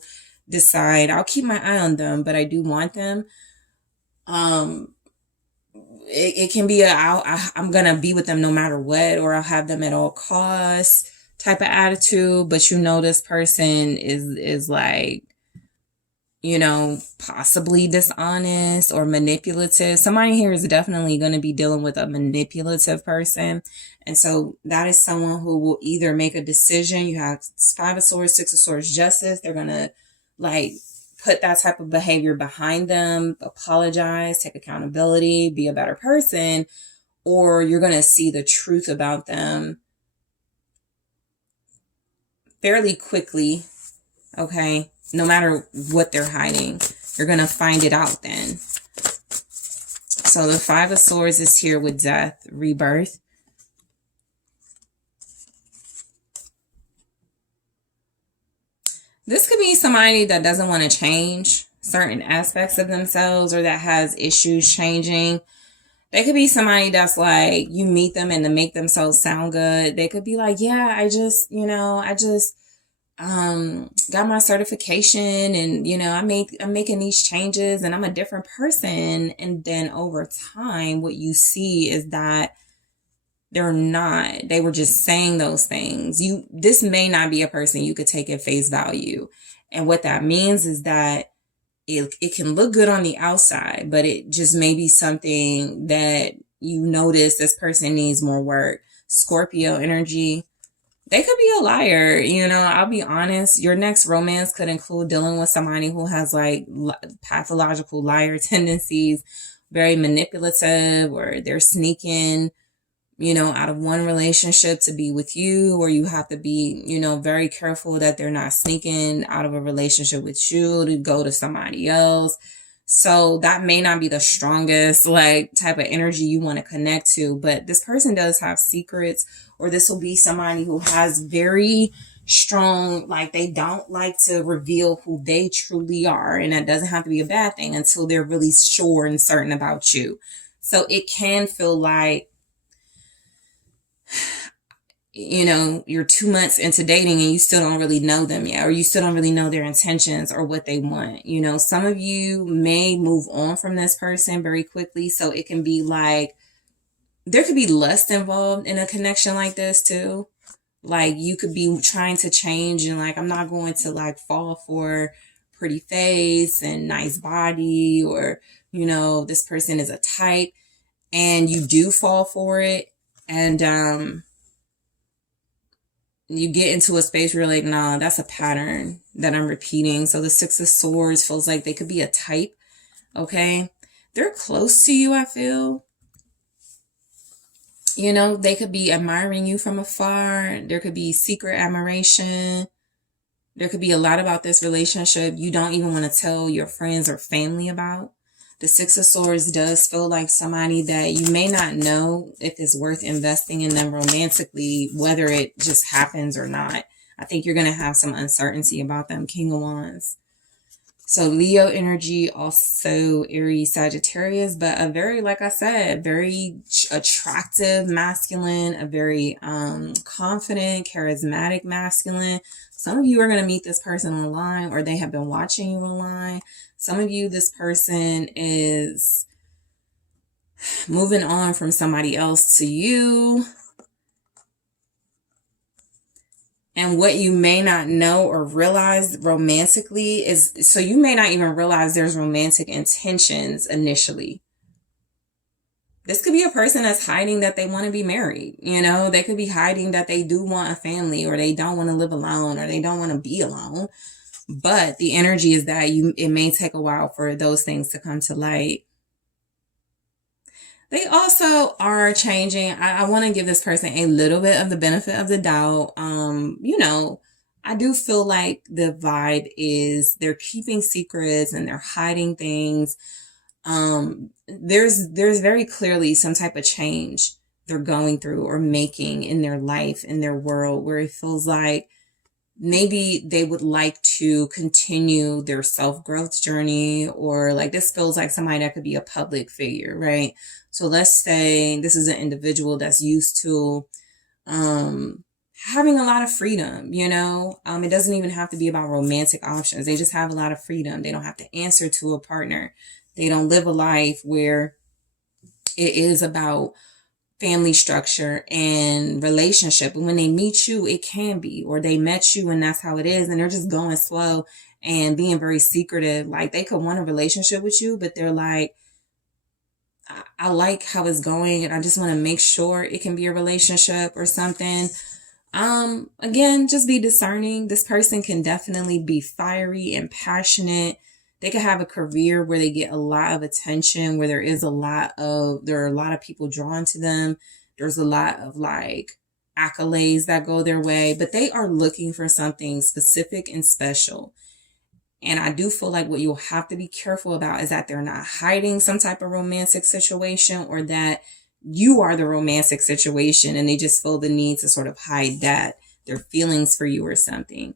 decide, I'll keep my eye on them, but I do want them. It can be I'm going to be with them no matter what, or I'll have them at all costs type of attitude. But this person is like, possibly dishonest or manipulative. Somebody here is definitely going to be dealing with a manipulative person. And so that is someone who will either make a decision. You have 5 of Swords, 6 of Swords, Justice. They're going to like put that type of behavior behind them, apologize, take accountability, be a better person, or you're going to see the truth about them fairly quickly. Okay. No matter what they're hiding, you're going to find it out then. So the 5 of Swords is here with death, rebirth. This could be somebody that doesn't want to change certain aspects of themselves, or that has issues changing. They could be somebody that's like, you meet them and to make themselves sound good. They could be like, yeah, I just got my certification and, I'm making these changes and I'm a different person. And then over time, what you see is that they're not. They were just saying those things. This may not be a person you could take at face value. And what that means is that it can look good on the outside, but it just may be something that you notice this person needs more work. Scorpio energy. They could be a liar. I'll be honest. Your next romance could include dealing with somebody who has like pathological liar tendencies, very manipulative, or they're sneaking out of one relationship to be with you, or you have to be, very careful that they're not sneaking out of a relationship with you to go to somebody else. So that may not be the strongest like type of energy you want to connect to, but this person does have secrets, or this will be somebody who has very strong, like they don't like to reveal who they truly are. And that doesn't have to be a bad thing until they're really sure and certain about you. So it can feel like, you're 2 months into dating and you still don't really know them yet, or you still don't really know their intentions or what they want. Some of you may move on from this person very quickly. So it can be like, there could be lust involved in a connection like this too. Like you could be trying to change and like, I'm not going to like fall for pretty face and nice body, or, this person is a type, and you do fall for it. And, you get into a space where you're like, nah, that's a pattern that I'm repeating. So the 6 of Swords feels like they could be a type. Okay. They're close to you, I feel. They could be admiring you from afar. There could be secret admiration. There could be a lot about this relationship you don't even want to tell your friends or family about. The 6 of Swords does feel like somebody that you may not know if it's worth investing in them romantically, whether it just happens or not. I think you're going to have some uncertainty about them. King of Wands. So Leo energy, also Aries, Sagittarius, but a very, like I said, very attractive masculine, a very confident, charismatic masculine. Some of you are going to meet this person online, or they have been watching you online. Some of you, this person is moving on from somebody else to you. And what you may not know or realize romantically is, so you may not even realize there's romantic intentions initially. This could be a person that's hiding that they want to be married. You know, they could be hiding that they do want a family, or they don't want to live alone, or they don't want to be alone. But the energy is that it may take a while for those things to come to light. They also are changing. I want to give this person a little bit of the benefit of the doubt. You know, I do feel like the vibe is they're keeping secrets and they're hiding things. There's very clearly some type of change they're going through or making in their life, in their world, where it feels like maybe they would like to continue their self-growth journey, or like this feels like somebody that could be a public figure, right? So let's say this is an individual that's used to having a lot of freedom, you know? It doesn't even have to be about romantic options. They just have a lot of freedom. They don't have to answer to a partner. They don't live a life where it is about family structure and relationship. And when they meet you, it can be, or they met you and that's how it is. And they're just going slow and being very secretive. Like they could want a relationship with you, but they're like, I like how it's going and I just want to make sure it can be a relationship or something. Again, just be discerning. This person can definitely be fiery and passionate. They could have a career where they get a lot of attention, where there are a lot of people drawn to them. There's a lot of like accolades that go their way, but they are looking for something specific and special. And I do feel like what you'll have to be careful about is that they're not hiding some type of romantic situation, or that you are the romantic situation and they just feel the need to sort of hide that, their feelings for you or something.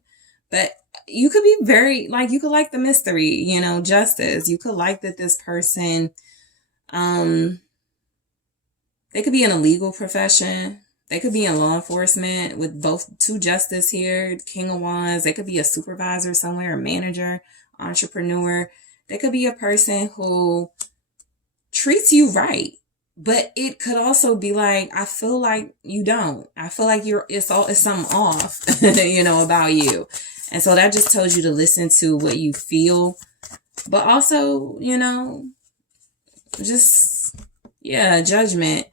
But you could be very, like, you could like the mystery, you know, justice. You could like that this person, they could be in a legal profession. They could be in law enforcement with both two justice here, King of Wands. They could be a supervisor somewhere, a manager, entrepreneur. They could be a person who treats you right. But it could also be like, I feel like you don't. I feel like it's something off, you know, about you. And so that just tells you to listen to what you feel. But also, you know, just, yeah, judgment.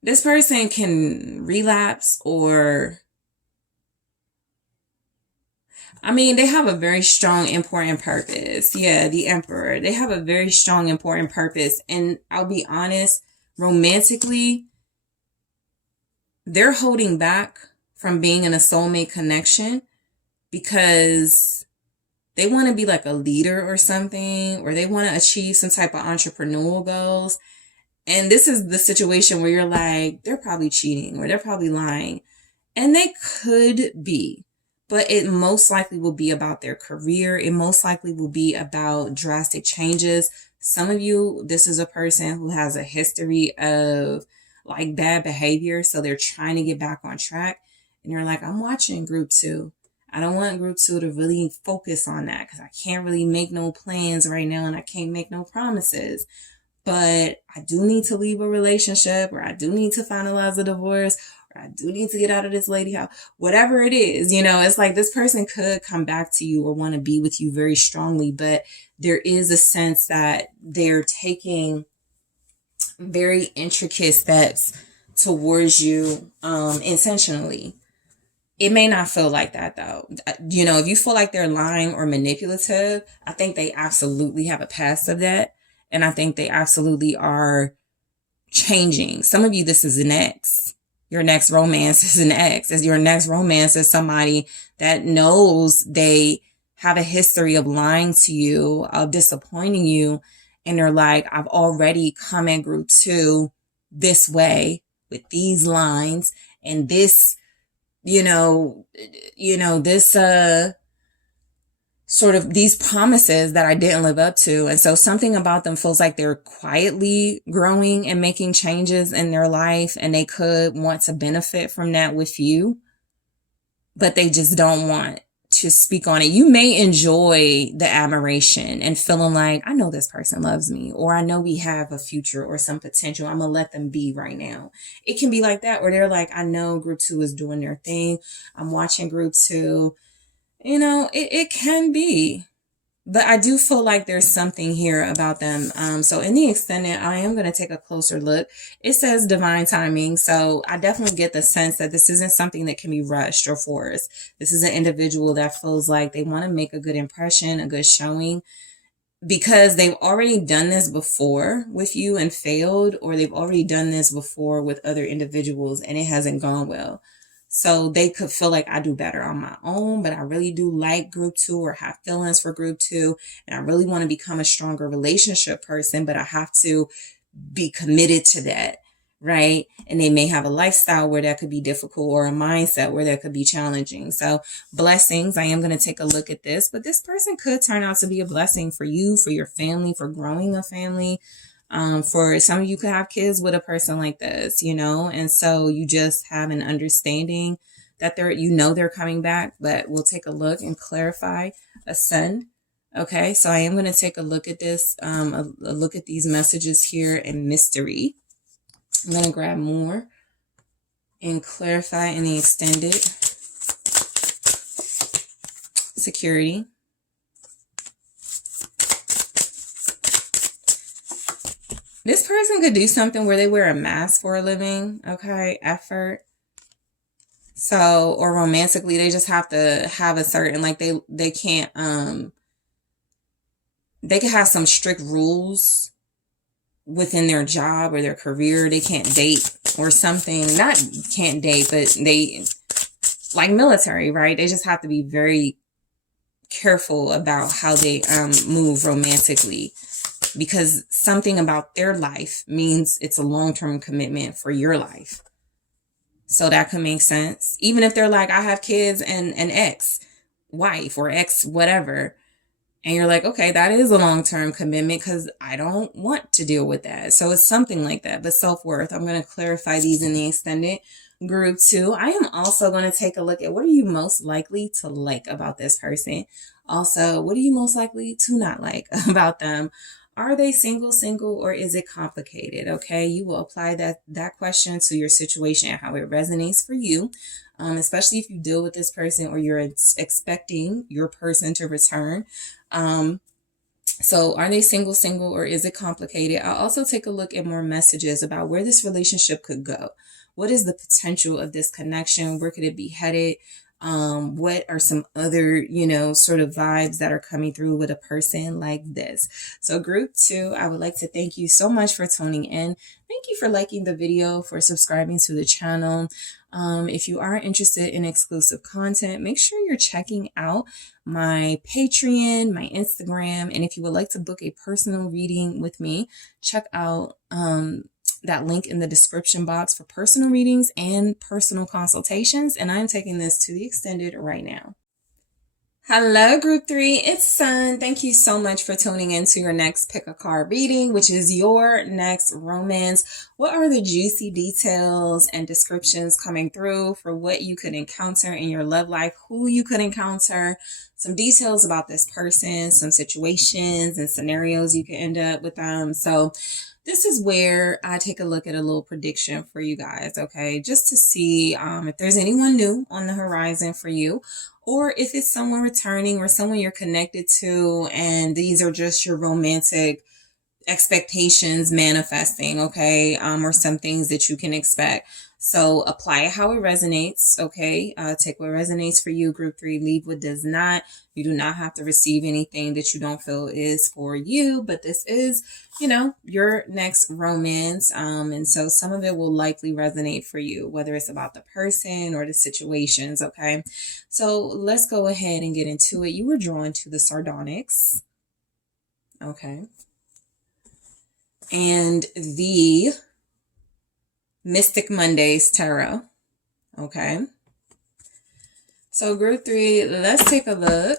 This person can relapse, or, I mean, they have a very strong, important purpose. Yeah, the Emperor. They have a very strong, important purpose. And I'll be honest, romantically, they're holding back from being in a soulmate connection because they want to be like a leader or something, or they want to achieve some type of entrepreneurial goals. And this is the situation where you're like, they're probably cheating or they're probably lying. And they could be, but it most likely will be about their career. It most likely will be about drastic changes. Some of you, this is a person who has a history of like bad behavior. So they're trying to get back on track. And you're like, I'm watching group 2. I don't want group 2 to really focus on that because I can't really make no plans right now and I can't make no promises. But I do need to leave a relationship, or I do need to finalize a divorce, or I do need to get out of this lady house. Whatever it is, you know, it's like this person could come back to you or want to be with you very strongly, but there is a sense that they're taking very intricate steps towards you intentionally. It may not feel like that though. You know, if you feel like they're lying or manipulative, I think they absolutely have a past of that. And I think they absolutely are changing. Some of you, this is an ex. Your next romance is an ex. As your next romance is somebody that knows they have a history of lying to you, of disappointing you. And they're like, I've already come at group 2 this way with these lines and this, this, sort of these promises that I didn't live up to. And so something about them feels like they're quietly growing and making changes in their life, and they could want to benefit from that with you, but they just don't want to speak on it. You may enjoy the admiration and feeling like, I know this person loves me, or I know we have a future or some potential. I'm going to let them be right now. It can be like that, or they're like, I know group 2 is doing their thing. I'm watching group 2. You know, it can be. But I do feel like there's something here about them. So in the extended, I am going to take a closer look. It says divine timing. So I definitely get the sense that this isn't something that can be rushed or forced. This is an individual that feels like they want to make a good impression, a good showing, because they've already done this before with you and failed, or they've already done this before with other individuals and it hasn't gone well. So they could feel like, I do better on my own, but I really do like group 2 or have feelings for group 2. And I really want to become a stronger relationship person, but I have to be committed to that. Right. And they may have a lifestyle where that could be difficult, or a mindset where that could be challenging. So blessings. I am going to take a look at this, but this person could turn out to be a blessing for you, for your family, for growing a family. For some of you could have kids with a person like this, you know, and so you just have an understanding that they're coming back, but we'll take a look and clarify a sun. Okay. So I am going to take a look at this, a look at these messages here in mystery. I'm going to grab more and clarify in the extended security. This person could do something where they wear a mask for a living, okay? Effort. So, or romantically, they just have to have a certain, like they can't, they could have some strict rules within their job or their career. They can't date or something. Not can't date, but they, like military, right? They just have to be very careful about how they move romantically, because something about their life means it's a long-term commitment for your life. So that could make sense. Even if they're like, I have kids and an ex-wife or ex whatever, and you're like, okay, that is a long-term commitment because I don't want to deal with that. So it's something like that. But self-worth, I'm going to clarify these in the extended group 2. I am also going to take a look at, what are you most likely to like about this person? Also, what are you most likely to not like about them? Are they single, or is it complicated? Okay, you will apply that question to your situation and how it resonates for you, especially if you deal with this person or you're expecting your person to return. So are they single, or is it complicated? I'll also take a look at more messages about where this relationship could go. What is the potential of this connection? Where could it be headed? What are some other, sort of vibes that are coming through with a person like this? So group 2, I would like to thank you so much for tuning in. Thank you for liking the video, for subscribing to the channel. If you are interested in exclusive content, make sure you're checking out my Patreon, my Instagram, and if you would like to book a personal reading with me, check out that link in the description box for personal readings and personal consultations. And I'm taking this to the extended right now. Hello, group 3. It's Sun. Thank you so much for tuning in to your next pick a card reading, which is your next romance. What are the juicy details and descriptions coming through for what you could encounter in your love life, who you could encounter, some details about this person, some situations and scenarios you could end up with them. So this is where I take a look at a little prediction for you guys, okay? Just to see if there's anyone new on the horizon for you, or if it's someone returning or someone you're connected to, and these are just your romantic expectations manifesting, okay? Or some things that you can expect. So apply it how it resonates, okay? Take what resonates for you, group 3. Leave what does not. You do not have to receive anything that you don't feel is for you, but this is, your next romance. And so some of it will likely resonate for you, whether it's about the person or the situations, okay? So let's go ahead and get into it. You were drawn to the sardonyx, okay? And the Mystic Mondays Tarot. Okay. So group 3, let's take a look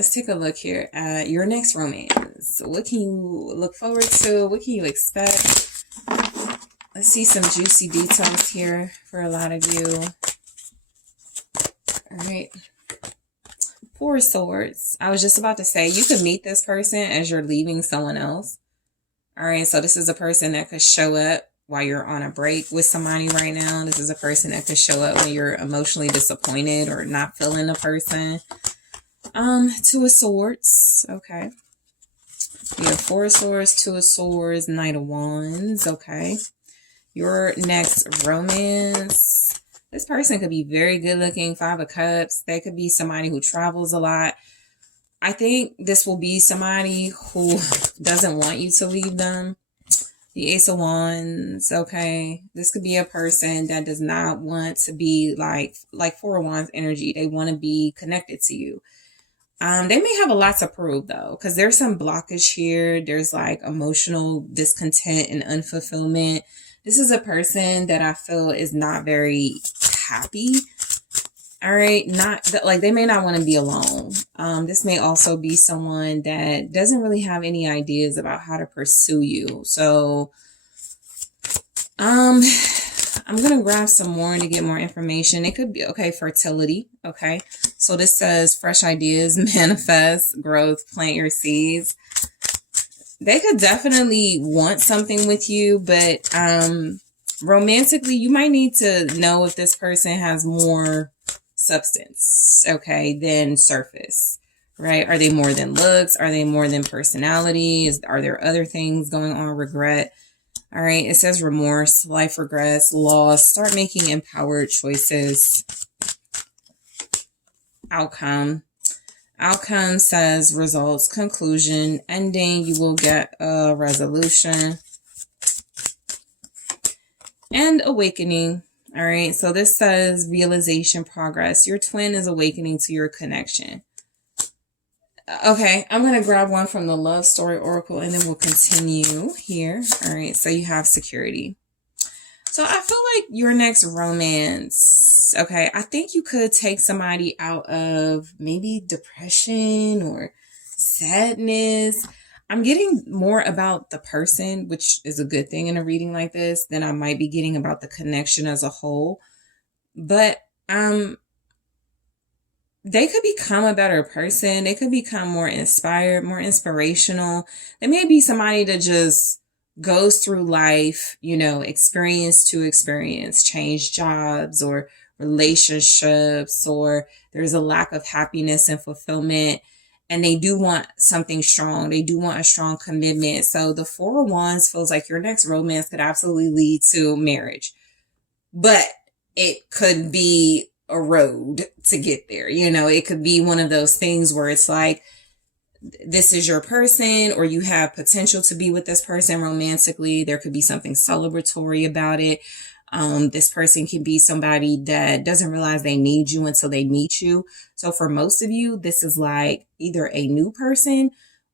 let's take a look here at your next romance. What can you look forward to? What can you expect? Let's see some juicy details here for a lot of you. All right. Four of Swords. I was just about to say, you could meet this person as you're leaving someone else. All right. So this is a person that could show up while you're on a break with somebody right now. This is a person that could show up when you're emotionally disappointed or not feeling a person. Two of Swords. Okay. You have Four of Swords, Two of Swords, Knight of Wands. Okay. Your next romance. This person could be very good looking. Five of Cups. They could be somebody who travels a lot. I think this will be somebody who doesn't want you to leave them. The Ace of Wands. Okay. This could be a person that does not want to be like Four of Wands energy. They want to be connected to you. They may have a lot to prove though, because there's some blockage here. There's like emotional discontent and unfulfillment. This is a person that I feel is not very happy. All right. Not like they may not want to be alone. This may also be someone that doesn't really have any ideas about how to pursue you. So, I'm going to grab some more to get more information. It could be, okay, fertility. Okay. So this says fresh ideas, manifest, growth, plant your seeds. They could definitely want something with you, but romantically, you might need to know if this person has more substance, okay, than surface, right? Are they more than looks? Are they more than personality? Are there other things going on? Regret. All right. It says remorse, life regrets, loss. Start making empowered choices. Outcome. Outcome says results, conclusion, ending. You will get a resolution. And awakening. All right. So this says realization, progress. Your twin is awakening to your connection. Okay. I'm going to grab one from the Love Story Oracle and then we'll continue here. All right. So you have security. So I feel like your next romance, okay, I think you could take somebody out of maybe depression or sadness. I'm getting more about the person, which is a good thing in a reading like this, than I might be getting about the connection as a whole. But they could become a better person. They could become more inspired, more inspirational. They may be somebody that just goes through life, you know, experience to experience, change jobs or relationships, or there's a lack of happiness and fulfillment. And they do want something strong. They do want a strong commitment. So the Four of Wands feels like your next romance could absolutely lead to marriage. But it could be a road to get there. You know, it could be one of those things where it's like, this is your person, or you have potential to be with this person romantically. There could be something celebratory about it. This person can be somebody that doesn't realize they need you until they meet you. So for most of you, this is like either a new person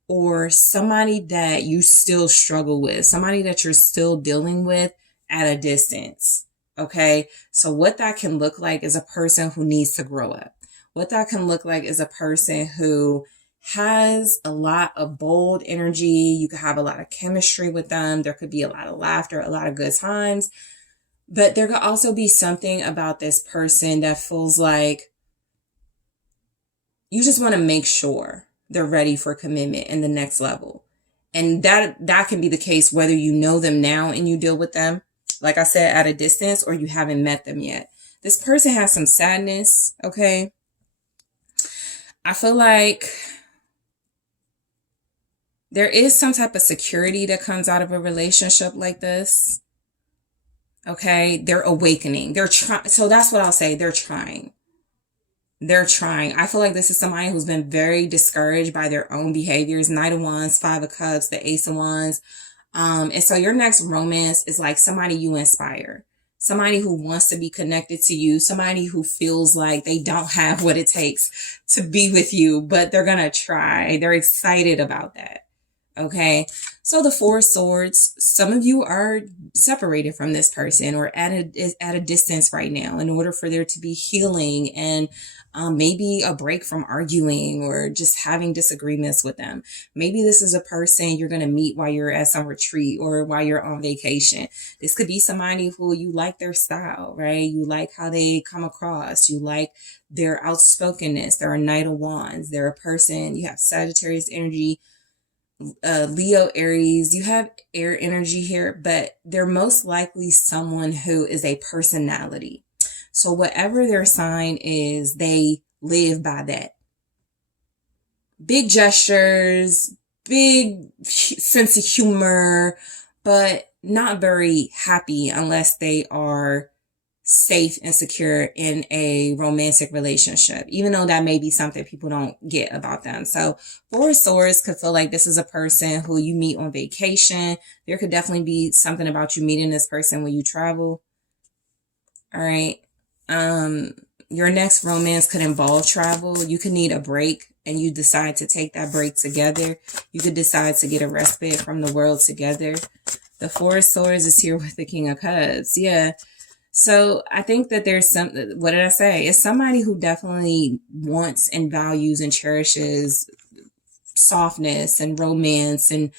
or somebody that you still struggle with, somebody that you're still dealing with at a distance. Okay. So what that can look like is a person who needs to grow up. What that can look like is a person who has a lot of bold energy. You could have a lot of chemistry with them. There could be a lot of laughter, a lot of good times. But there could also be something about this person that feels like you just want to make sure they're ready for commitment in the next level. And that can be the case whether you know them now and you deal with them, like I said, at a distance, or you haven't met them yet. This person has some sadness, okay? I feel like there is some type of security that comes out of a relationship like this. Okay. They're awakening. They're trying. So that's what I'll say. They're trying. They're trying. I feel like this is somebody who's been very discouraged by their own behaviors. Knight of Wands, Five of Cups, the Ace of Wands. And so your next romance is like somebody you inspire, somebody who wants to be connected to you, somebody who feels like they don't have what it takes to be with you, but they're going to try. They're excited about that. Okay, so the Four of Swords, some of you are separated from this person or at a distance right now in order for there to be healing and maybe a break from arguing or just having disagreements with them. Maybe this is a person you're going to meet while you're at some retreat or while you're on vacation. This could be somebody who you like their style, right? You like how they come across. You like their outspokenness. They're a Knight of Wands. They're a person, you have Sagittarius energy, Leo, Aries, you have air energy here, but they're most likely someone who is a personality. So whatever their sign is, they live by that. Big gestures, big sense of humor, but not very happy unless they are safe and secure in a romantic relationship, even though that may be something people don't get about them. So Four of Swords could feel like this is a person who you meet on vacation. There could definitely be something about you meeting this person when you travel. All right. Your next romance could involve travel. You could need a break and you decide to take that break together. You could decide to get a respite from the world together. The Four of Swords is here with the King of Cups. Yeah. So I think that there's what did I say? It's somebody who definitely wants and values and cherishes softness and romance and,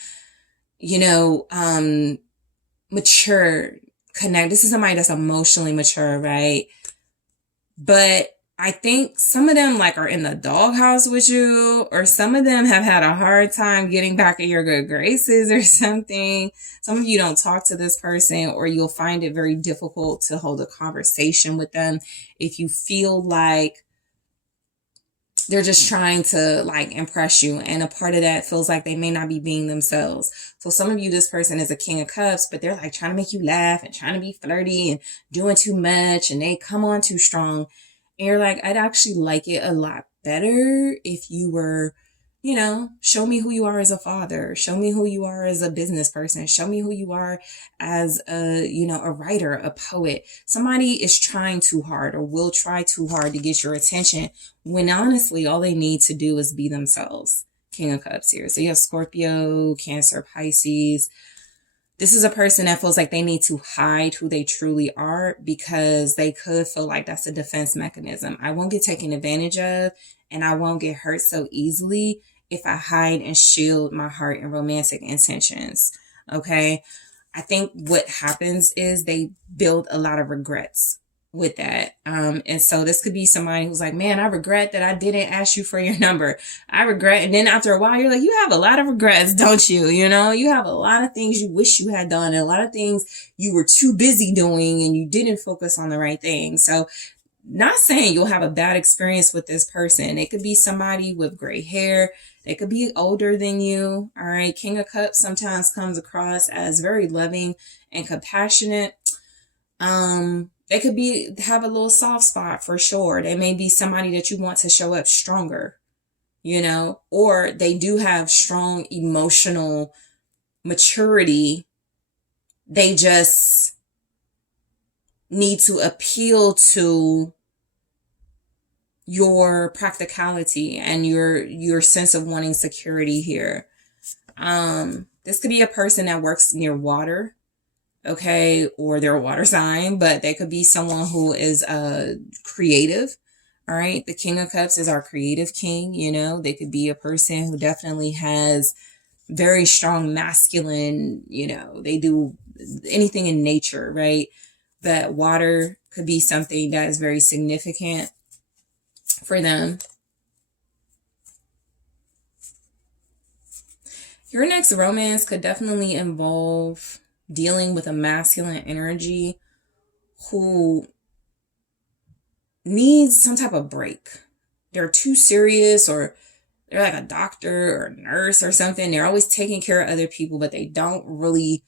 mature, connect. This is somebody that's emotionally mature, right? But I think some of them are in the doghouse with you, or some of them have had a hard time getting back in your good graces or something. Some of you don't talk to this person, or you'll find it very difficult to hold a conversation with them if you feel like they're just trying to impress you. And a part of that feels like they may not be being themselves. So some of you, this person is a King of Cups, but they're trying to make you laugh and trying to be flirty and doing too much, and they come on too strong. And you're like, I'd actually like it a lot better if you were, show me who you are as a father. Show me who you are as a business person. Show me who you are as a writer, a poet. Somebody is trying too hard or will try too hard to get your attention when honestly, all they need to do is be themselves. King of Cups here. So you have Scorpio, Cancer, Pisces. This is a person that feels like they need to hide who they truly are because they could feel like that's a defense mechanism. I won't get taken advantage of and I won't get hurt so easily if I hide and shield my heart and romantic intentions. Okay. I think what happens is they build a lot of regrets with that. And so this could be somebody who's like, man, I regret that I didn't ask you for your number. I regret. And then after a while, you're like, you have a lot of regrets, don't you? You have a lot of things you wish you had done and a lot of things you were too busy doing and you didn't focus on the right thing. So not saying you'll have a bad experience with this person. It could be somebody with gray hair. They could be older than you. All right. King of Cups sometimes comes across as very loving and compassionate. They could have a little soft spot for sure. They may be somebody that you want to show up stronger, or they do have strong emotional maturity. They just need to appeal to your practicality and your sense of wanting security here. This could be a person that works near water. Okay, or they're a water sign, but they could be someone who is creative. All right, the King of Cups is our creative king. They could be a person who definitely has very strong masculine, they do anything in nature, right? But water could be something that is very significant for them. Your next romance could definitely involve dealing with a masculine energy who needs some type of break. They're too serious, or they're like a doctor or a nurse or something. They're always taking care of other people, but they don't really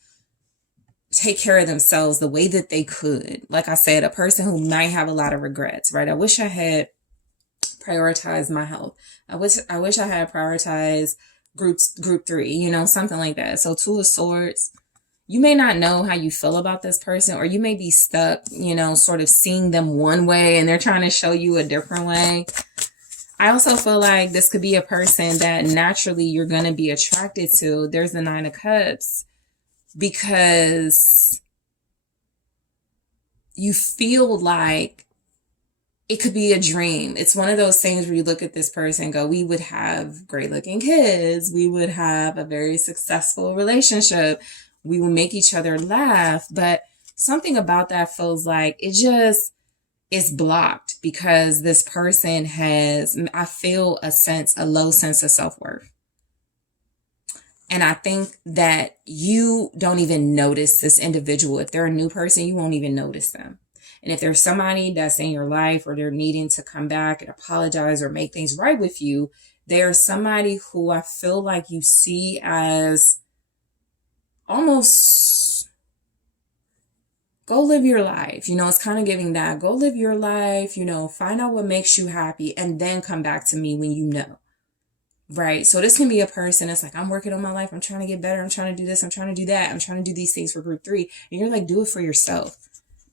take care of themselves the way that they could. Like I said, a person who might have a lot of regrets, right? I wish I had prioritized my health. I wish I had prioritized group 3, something like that. So Two of Swords. You may not know how you feel about this person, or you may be stuck, sort of seeing them one way and they're trying to show you a different way. I also feel like this could be a person that naturally you're going to be attracted to. There's the Nine of Cups, because you feel like it could be a dream. It's one of those things where you look at this person and go, we would have great looking kids. We would have a very successful relationship. We will make each other laugh. But something about that feels like it just is blocked because this person has, I feel a low sense of self-worth. And I think that you don't even notice this individual. If they're a new person, you won't even notice them. And if there's somebody that's in your life or they're needing to come back and apologize or make things right with you, there's somebody who I feel like you see as almost go live your life. It's kind of giving that. Go live your life, find out what makes you happy and then come back to me when you know. Right. So this can be a person that's like, I'm working on my life. I'm trying to get better. I'm trying to do this. I'm trying to do that. I'm trying to do these things for group 3. And you're like, do it for yourself,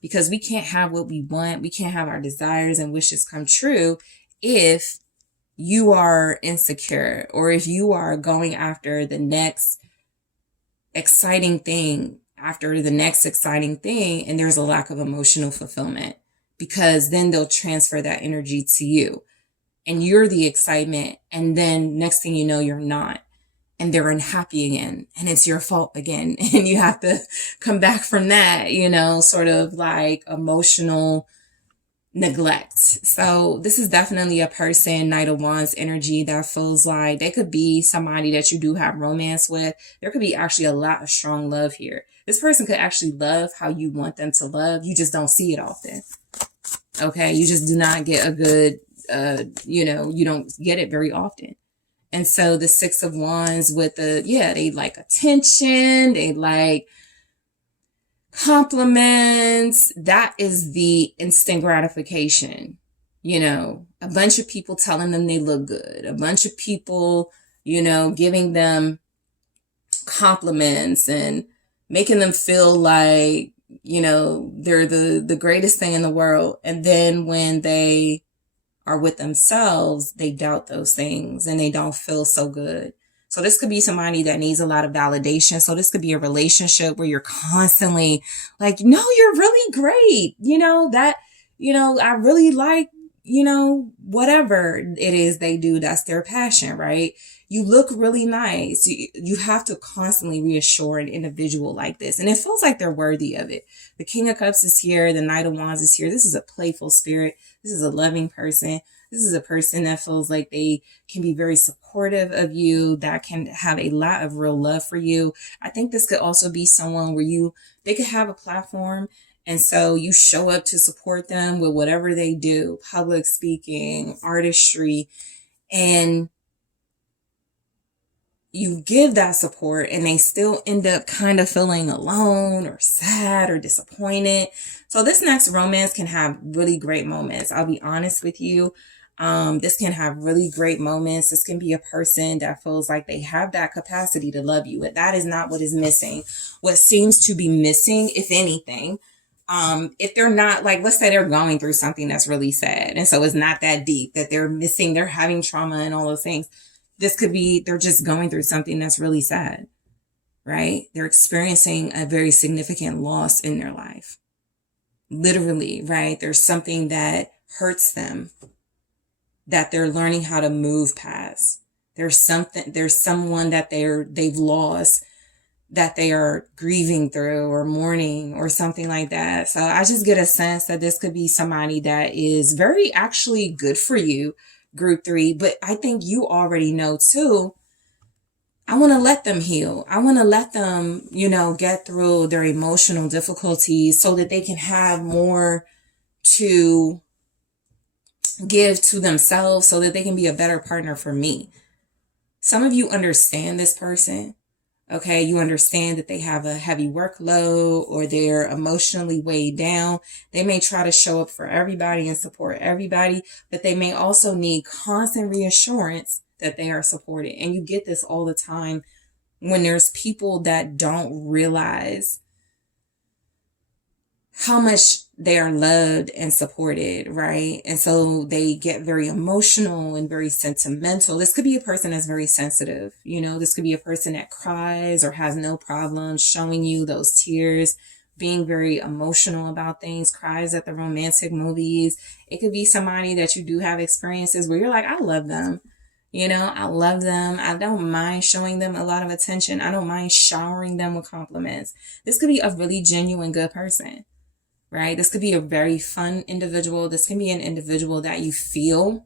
because we can't have what we want. We can't have our desires and wishes come true if you are insecure or if you are going after the next exciting thing and there's a lack of emotional fulfillment, because then they'll transfer that energy to you. And you're the excitement. And then next thing you know, you're not. And they're unhappy again. And it's your fault again. And you have to come back from that, sort of like emotional neglect. So this is definitely a person, Knight of Wands energy, that feels like they could be somebody that you do have romance with. There could be actually a lot of strong love here. This person could actually love how you want them to love. You just don't see it often. Okay. You just do not get a good, you don't get it very often. And so the Six of Wands with they like attention. They like compliments. That is the instant gratification. A bunch of people telling them they look good. A bunch of people, giving them compliments and making them feel like, they're the greatest thing in the world. And then when they are with themselves, they doubt those things and they don't feel so good. So this could be somebody that needs a lot of validation. So this could be a relationship where you're constantly like, no, you're really great. I really like, whatever it is they do, that's their passion, right? You look really nice. You have to constantly reassure an individual like this. And it feels like they're worthy of it. The King of Cups is here. The Knight of Wands is here. This is a playful spirit. This is a loving person. This is a person that feels like they can be very supportive of you, that can have a lot of real love for you. I think this could also be someone where they could have a platform. And so you show up to support them with whatever they do, public speaking, artistry, and you give that support and they still end up kind of feeling alone or sad or disappointed. So this next romance can have really great moments. I'll be honest with you. This can have really great moments. This can be a person that feels like they have that capacity to love you. But that is not what is missing. What seems to be missing, if anything, if they're not, like, let's say they're going through something that's really sad. And so it's not that deep that they're having trauma and all those things. This could be, they're just going through something that's really sad, right? They're experiencing a very significant loss in their life. Literally, right? There's something that hurts them that they're learning how to move past. There's someone that they've lost that they are grieving through or mourning or something like that. So I just get a sense that this could be somebody that is very actually good for you, group 3. But I think you already know too, I want to let them heal. I want to let them, get through their emotional difficulties so that they can have more to give to themselves, so that they can be a better partner for me. Some of you understand this person. Okay, you understand that they have a heavy workload or they're emotionally weighed down. They may try to show up for everybody and support everybody, but they may also need constant reassurance that they are supported. And you get this all the time when there's people that don't realize how much they are loved and supported, right? And so they get very emotional and very sentimental. This could be a person that's very sensitive. This could be a person that cries or has no problem showing you those tears, being very emotional about things, cries at the romantic movies. It could be somebody that you do have experiences where you're like, I love them. I love them. I don't mind showing them a lot of attention. I don't mind showering them with compliments. This could be a really genuine good person, right? This could be a very fun individual. This can be an individual that you feel.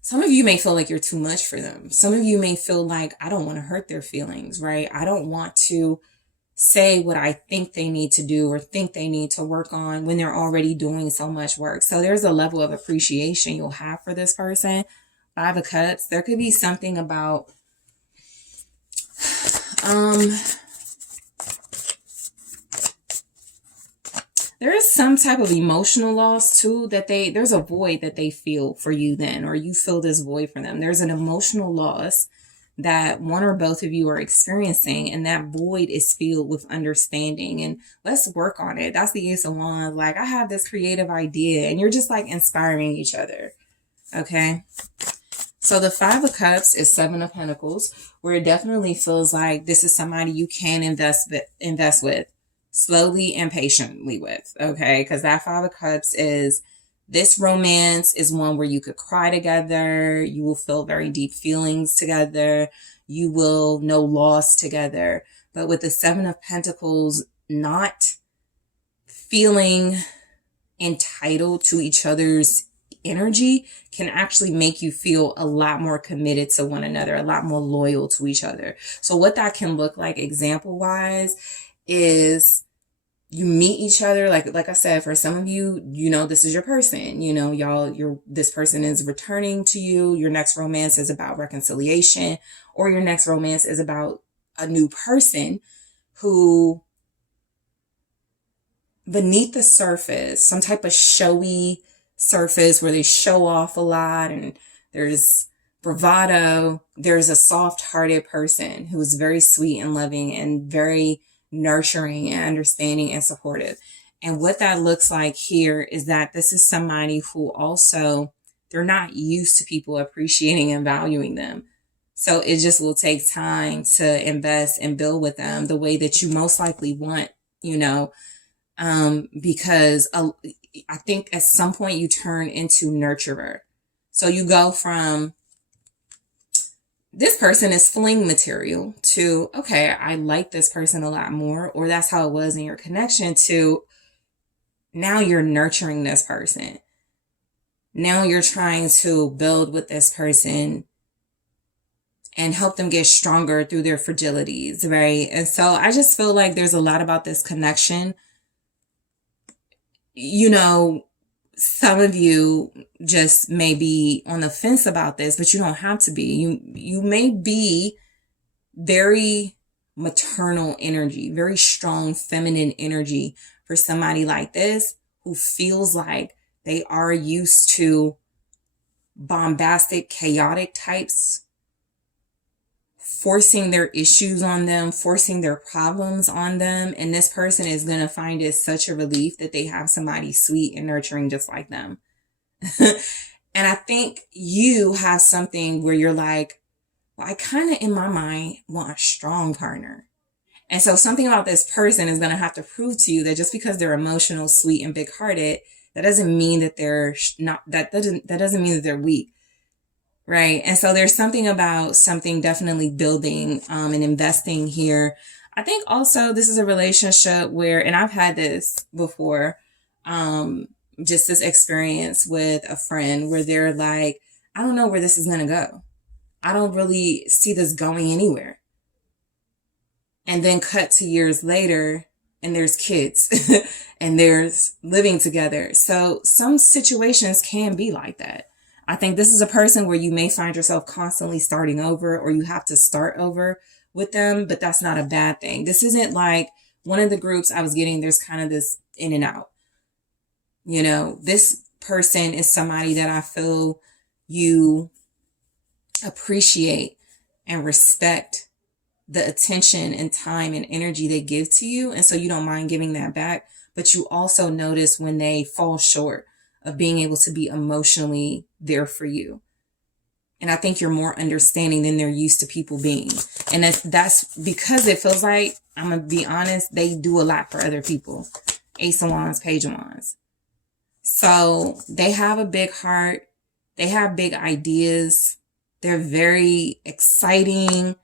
Some of you may feel like you're too much for them. Some of you may feel like, I don't want to hurt their feelings, right? I don't want to say what I think they need to do or think they need to work on when they're already doing so much work. So there's a level of appreciation you'll have for this person. 5 of Cups. There could be something about there is some type of emotional loss too, that there's a void that they feel for you then, or you fill this void for them. There's an emotional loss that one or both of you are experiencing, and that void is filled with understanding. And let's work on it. That's the Ace of Wands. Like, I have this creative idea, and you're just like inspiring each other. Okay. So the 5 of Cups is 7 of Pentacles, where it definitely feels like this is somebody you can invest with slowly and patiently with. Okay. Because that 5 of Cups is, this romance is one where you could cry together. You will feel very deep feelings together. You will know loss together. But with the 7 of Pentacles, not feeling entitled to each other's energy can actually make you feel a lot more committed to one another, a lot more loyal to each other. So what that can look like example wise is you meet each other. Like I said, for some of you, this is your person, this person is returning to you. Your next romance is about reconciliation, or your next romance is about a new person who, beneath the surface, some type of showy surface where they show off a lot and there's bravado. There's a soft-hearted person who is very sweet and loving and very nurturing and understanding and supportive. And what that looks like here is that this is somebody who also, they're not used to people appreciating and valuing them. So it just will take time to invest and build with them the way that you most likely want, because I think at some point you turn into nurturer. So you go from, this person is fling material, to, okay, I like this person a lot more, or that's how it was in your connection, to now you're nurturing this person. Now you're trying to build with this person and help them get stronger through their fragilities, right? And so I just feel like there's a lot about this connection. Some of you just may be on the fence about this, but you don't have to be. You may be very maternal energy, very strong feminine energy for somebody like this who feels like they are used to bombastic, chaotic types forcing their issues on them, forcing their problems on them. And this person is going to find it such a relief that they have somebody sweet and nurturing just like them. And I think you have something where you're like, well, I kind of in my mind want a strong partner. And so something about this person is going to have to prove to you that just because they're emotional, sweet, and big hearted, that doesn't mean that they're not, that doesn't mean that they're weak. Right. And so there's something about something definitely building and investing here. I think also this is a relationship where, and I've had this before, just this experience with a friend where they're like, I don't know where this is going to go. I don't really see this going anywhere. And then cut to years later and there's kids and there's living together. So some situations can be like that. I think this is a person where you may find yourself constantly starting over, or you have to start over with them, but that's not a bad thing. This isn't like one of the groups I was getting, there's kind of this in and out. This person is somebody that I feel you appreciate and respect the attention and time and energy they give to you. And so you don't mind giving that back. but you also notice when they fall short of being able to be emotionally there for you. And I think you're more understanding than they're used to people being. And that's because it feels like, I'm going to be honest, they do a lot for other people. Ace of Wands, Page of Wands. So they have a big heart. They have big ideas. They're very exciting.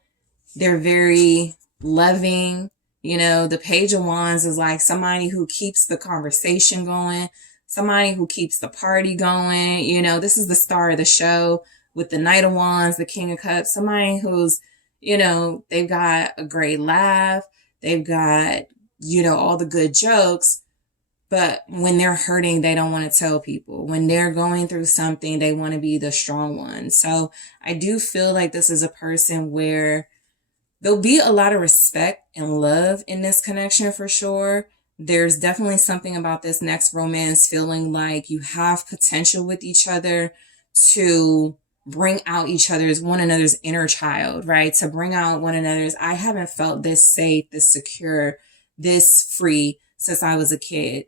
They're very loving. You know, the Page of Wands is like somebody who keeps the conversation going, somebody who keeps the party going. You know, this is the star of the show with the Knight of Wands, the King of Cups, somebody who's, you know, they've got a great laugh. They've got, you know, all the good jokes. But when they're hurting, they don't want to tell people. When they're going through something, they want to be the strong one. So I do feel like this is a person where there'll be a lot of respect and love in this connection for sure. There's definitely something about this next romance feeling like you have potential with each other to bring out one another's inner child, right? To bring out one another's, I haven't felt this safe, this secure, this free since I was a kid.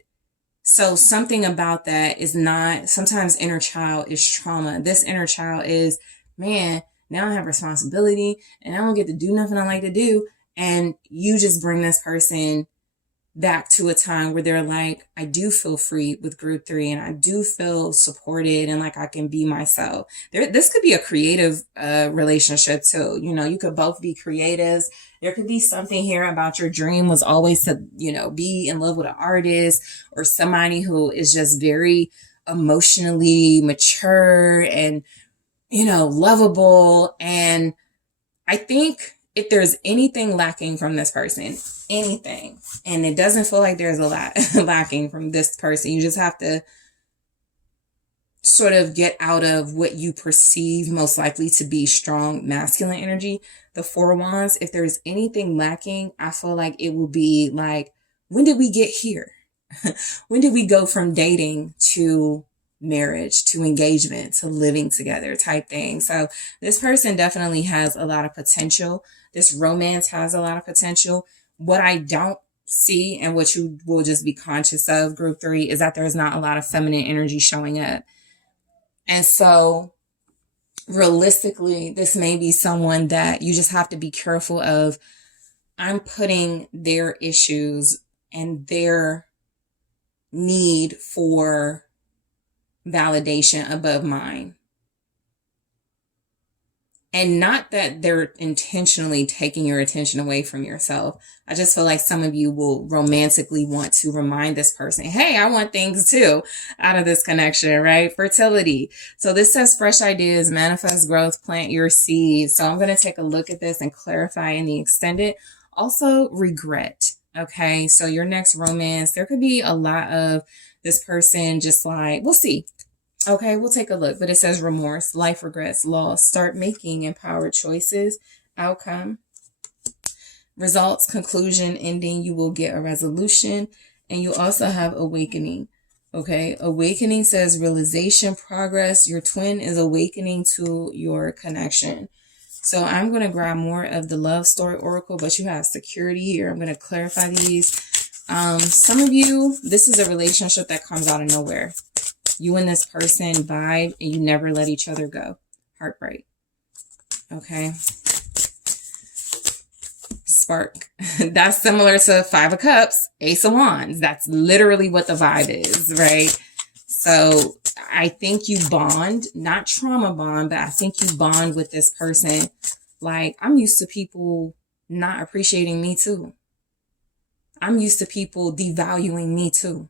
So something about that is not, sometimes inner child is trauma. This inner child is, man, now I have responsibility and I don't get to do nothing I like to do. And you just bring this person back to a time where they're like, I do feel free with group 3 and I do feel supported and like I can be myself. This could be a creative relationship too. You know, you could both be creatives. There could be something here about your dream was always to, you know, be in love with an artist or somebody who is just very emotionally mature and, you know, lovable. And I think if there's anything lacking from this person, anything, and it doesn't feel like there's a lot lacking from this person, you just have to sort of get out of what you perceive most likely to be strong masculine energy. The 4 of Wands, if there's anything lacking, I feel like it will be like, when did we get here? When did we go from dating to marriage, to engagement, to living together type thing? So this person definitely has a lot of potential. This romance has a lot of potential. What I don't see and what you will just be conscious of, group 3, is that there's not a lot of feminine energy showing up. And so realistically, this may be someone that you just have to be careful of. I'm putting their issues and their need for validation above mine. And not that they're intentionally taking your attention away from yourself. I just feel like some of you will romantically want to remind this person, hey, I want things too out of this connection, right? Fertility. So this says fresh ideas, manifest growth, plant your seeds. So I'm going to take a look at this and clarify in the extended. Also regret. Okay. So your next romance, there could be a lot of this person just like, we'll see. Okay, we'll take a look. But it says remorse, life regrets, loss, start making empowered choices, outcome, results, conclusion, ending. You will get a resolution. And you also have awakening. Okay, awakening says realization, progress. Your twin is awakening to your connection. So I'm going to grab more of the love story oracle, but you have security here. I'm going to clarify these. Some of you, this is a relationship that comes out of nowhere. You and this person vibe and you never let each other go. Heartbreak. Okay. Spark. That's similar to 5 of Cups, Ace of Wands. That's literally what the vibe is, right? So I think you bond, not trauma bond, but I think you bond with this person. Like, I'm used to people not appreciating me too. I'm used to people devaluing me too.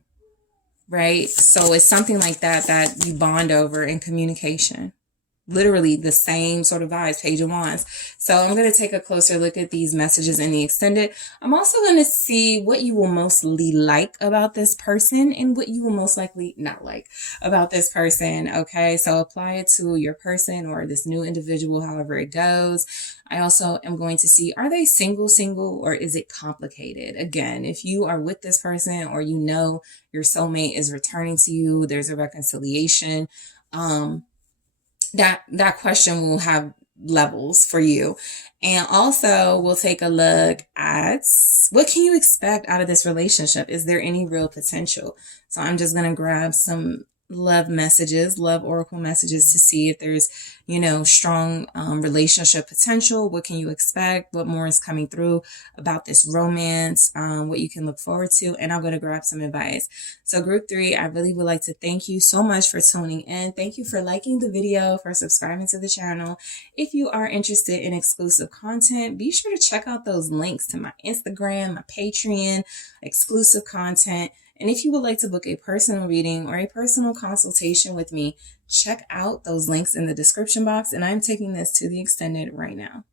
Right? So it's something like that you bond over in communication. Literally the same sort of vibes, Page of Wands. So I'm going to take a closer look at these messages in the extended. I'm also going to see what you will mostly like about this person and what you will most likely not like about this person. Okay. So apply it to your person or this new individual, however it goes. I also am going to see, are they single, or is it complicated? Again, if you are with this person or you know your soulmate is returning to you, there's a reconciliation. That question will have levels for you. And also we'll take a look at what can you expect out of this relationship? Is there any real potential? So I'm just going to grab some love messages, love oracle messages to see if there's, strong relationship potential. What can you expect? What more is coming through about this romance? What you can look forward to. And I'm going to grab some advice. So group 3, I really would like to thank you so much for tuning in. Thank you for liking the video, for subscribing to the channel. If you are interested in exclusive content, be sure to check out those links to my Instagram, my Patreon, exclusive content. And if you would like to book a personal reading or a personal consultation with me, check out those links in the description box. And I'm taking this to the extended right now.